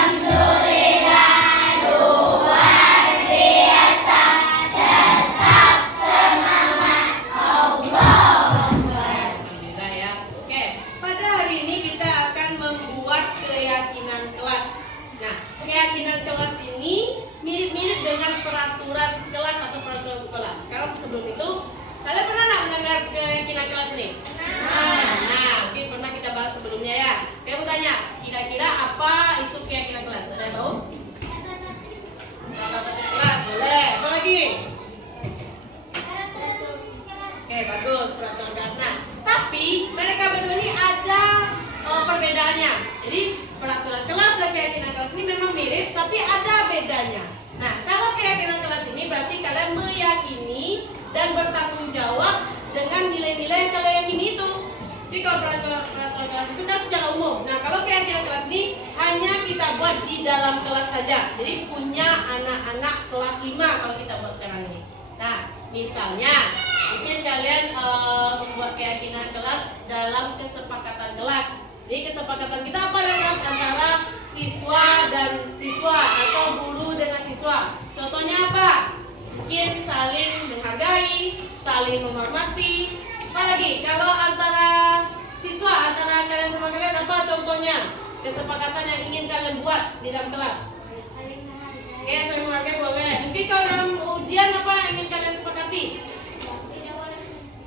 ya. Oke, pada hari ini kita akan membuat keyakinan kelas. Nah, keyakinan kelas ini mirip-mirip dengan peraturan kelas atau peraturan sekolah. Sekarang sebelum itu, kalian pernah nggak mendengar keyakinan kelas ini? Nah, mungkin pernah kita bahas sebelumnya ya. Saya mau tanya, kira-kira apa itu keyakinan kelas? Ada yang tahu? Peraturan kelas, boleh. Apa lagi? Oke, bagus, peraturan kelas. Nah, tapi mereka berdua ini ada perbedaannya. Jadi peraturan kelas dan keyakinan kelas ini memang mirip, tapi ada bedanya. Nah, kalau keyakinan kelas ini berarti kalian meyakini dan bertanggung jawab dengan nilai-nilai yang kalian yakini itu. Tapi kalau peraturan kelas itu kan secara umum. Nah, kalau keyakinan kelas ini hanya kita buat di dalam kelas saja. Jadi punya anak-anak kelas 5 kalau kita buat sekarang ini. Nah, misalnya mungkin kalian membuat keyakinan kelas dalam kesepakatan kelas. Jadi kesepakatan kita apa ya kelas antara siswa dan siswa atau guru dengan siswa. Contohnya apa? Mungkin saling menghargai, saling menghormati. Apa lagi? Kalau antara siswa, antara kalian sama kalian apa contohnya? Kesepakatan yang ingin kalian buat di dalam kelas. Oke, saling menghargai boleh. Mungkin kalau dalam ujian apa yang ingin kalian sepakati?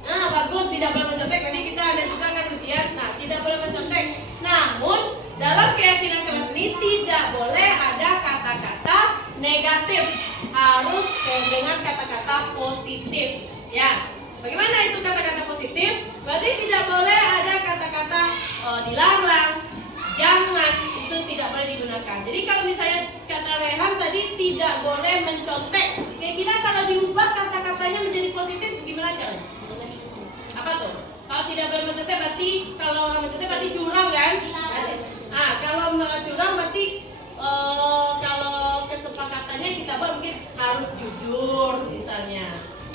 Nah, bagus, tidak boleh mencontek. Tadi kita ada juga kan ujian. Nah, tidak boleh mencontek. Namun, dalam keyakinan kelas ini tidak boleh ada kata-kata negatif. Harus dengan kata-kata positif. Ya. Bagaimana itu kata-kata positif? Berarti tidak boleh ada kata-kata dilarang, jangan, itu tidak boleh digunakan. Jadi kalau misalnya kata Rehan tadi tidak boleh mencontek. Kira-kira kalau diubah kata-katanya menjadi positif gimana caranya? Apa tuh? Kalau tidak boleh mencontek berarti kalau orang mencontek berarti curang kan? Nah, kalau curang berarti kalau kesepakatannya kita buat mungkin harus jujur misalnya.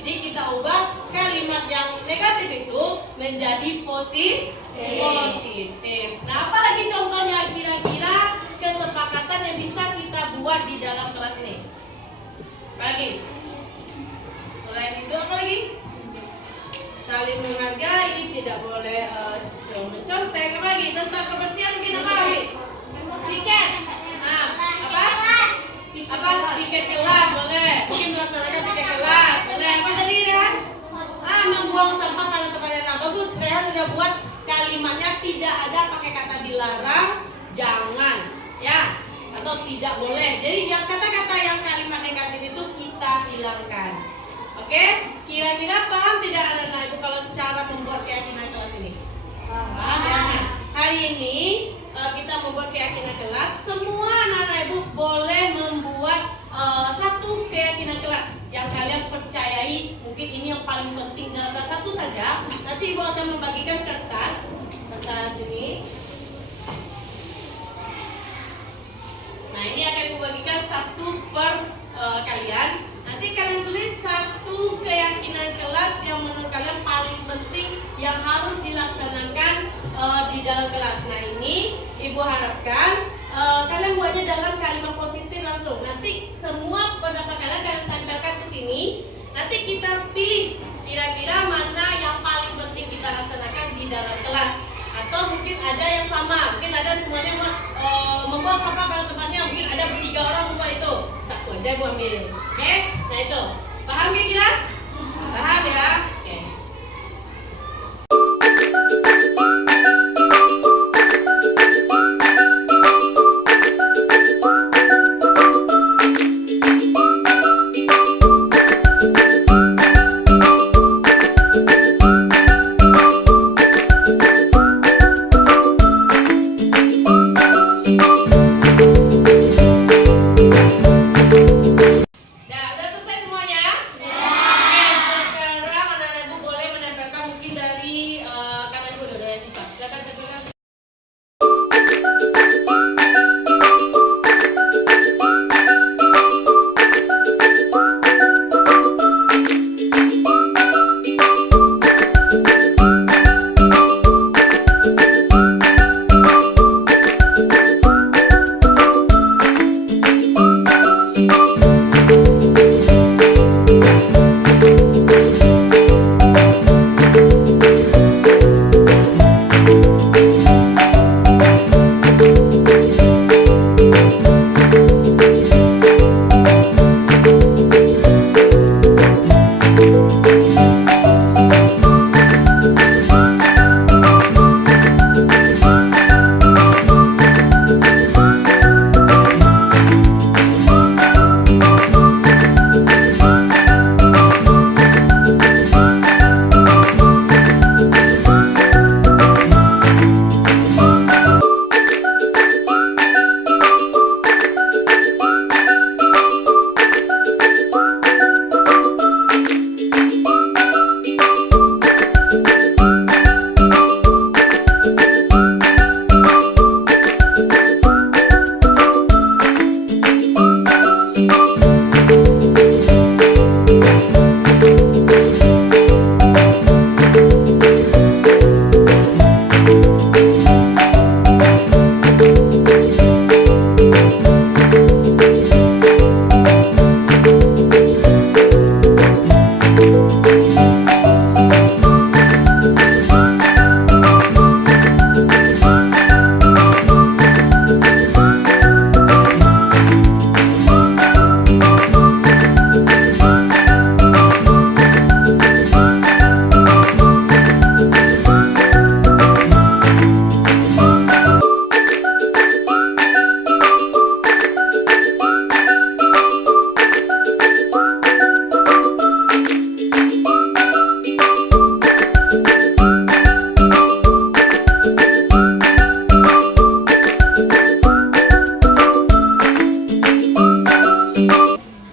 Jadi kita ubah kalimat yang negatif itu menjadi positif. Nah, apa lagi contohnya kira-kira kesepakatan yang bisa kita buat di dalam kelas ini? Apa lagi? Selain itu apa lagi? Saling menghargai, tidak boleh mencontek. Apa lagi? Tentang kebersihan mungkin apa lagi? Piket. Nah, apa? Piket kelas boleh. Mungkin melaksanakan piket kelas boleh. Apa tadi Rehan? Membuang sampah pada tempat yang bagus. Rehan udah buat kalimatnya tidak ada pakai kata dilarang, jangan, ya, atau tidak boleh. Jadi yang kata-kata yang kalimat negatif itu kita hilangkan. Oke? Kira-kira paham tidak anak-anak ibu kalau cara membuat keyakinan kelas ini? Paham ya? Nah, hari ini kita membuat keyakinan kelas. Semua anak-anak ibu boleh membuat satu keyakinan kelas yang kalian percayai. Mungkin ini yang paling penting dalam kelas satu saja. Nanti ibu akan membagikan kertas ini. Nah, ini akan ibu bagikan satu per kalian. Nanti kalian tulis satu keyakinan kelas yang menurut kalian paling penting yang harus dilaksanakan di dalam kelas. Nah, ini ibu harapkan kalian buatnya dalam kalimat positif langsung. Nanti semua pendapat kalian tempelkan ke sini. Nanti kita pilih kira-kira mana yang paling penting kita laksanakan di dalam kelas. Atau mungkin ada yang sama, mungkin ada semuanya membuang sampah pada tempatnya. Mungkin ada bertiga orang membuat itu. Satu aja ibu ambil. Oke? Nah itu. Paham kira-kira? Paham ya? Oke. Nah, udah selesai semuanya? Oke, sekarang anak-anak ibu boleh menempelkan mungkin dari kanan ibu dulu ya, Pak. Silakan tempelkan.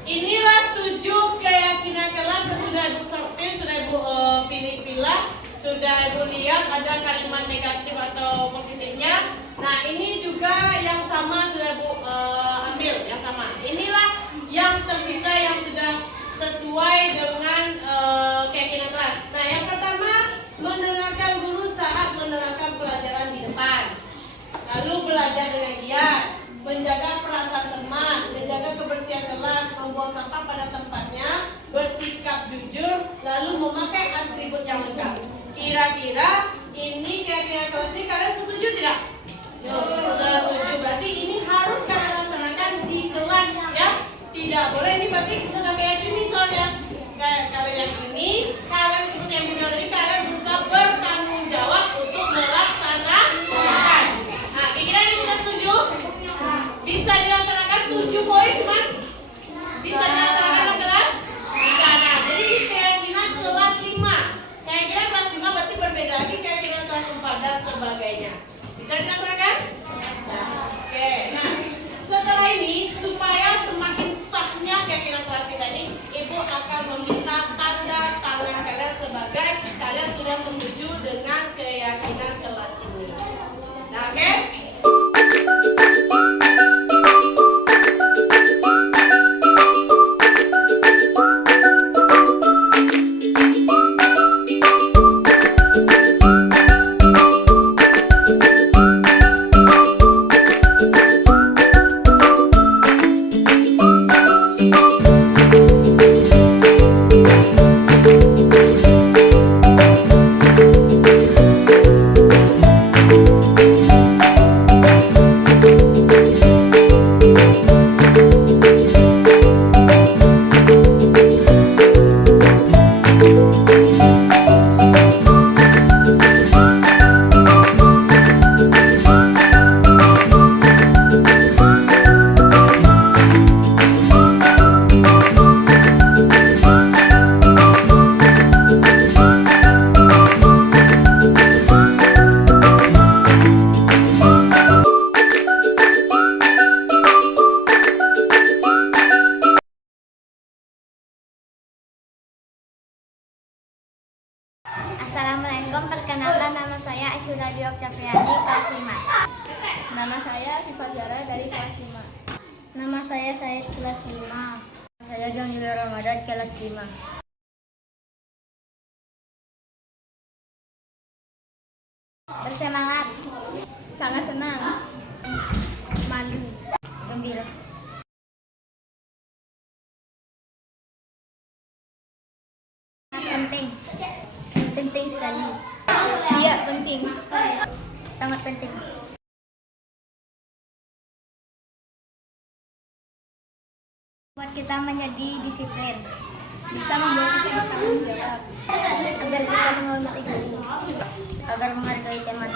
Inilah 7 keyakinan kelas yang sudah ibu sortir, sudah ibu pilih-pilih, sudah ibu lihat ada kalimat negatif atau positifnya. Nah ini juga yang sama sudah ibu ambil, yang sama. Inilah yang tersisa yang sudah sesuai dengan keyakinan kelas. Nah yang pertama, mendengarkan guru saat menerangkan pelajaran di depan. Lalu belajar dengan giat, menjaga perasaan teman, menjaga kebersihan kelas, membuang sampah pada tempatnya, bersikap jujur, lalu memakai atribut yang lengkap. Kira-kira ini keyakinan kelas ini kalian setuju tidak? Setuju. Berarti ini harus kalian laksanakan di kelas ya. Tidak boleh, ini berarti sudah keyakini soalnya. Kalian yakini, kalian seperti yang bilang tadi, kalian berusaha bertanggung jawab untuk melaksanakan. Nah, kira-kira ini sudah setuju? Bisa dilaksanakan 7 poin cuman? Bisa dilaksanakan di kelas? Bisa. Nah, jadi ini keyakinan kelas 5. Keyakinan kelas 5 berarti berbeda lagi keyakinan kelas 4 dan sebagainya. Nama saya Siva Zara dari kelas 5. Nama saya Said kelas 5. Saya Janjula Ramadan kelas 5. Bersemangat. Sangat senang. Malu. Gembira. Sangat penting. Penting sekali. Iya, penting. Sangat penting. Buat kita menjadi disiplin. Bisa membuat kita bertanggung jawab. Agar kita menghormati guru. Agar menghargai teman.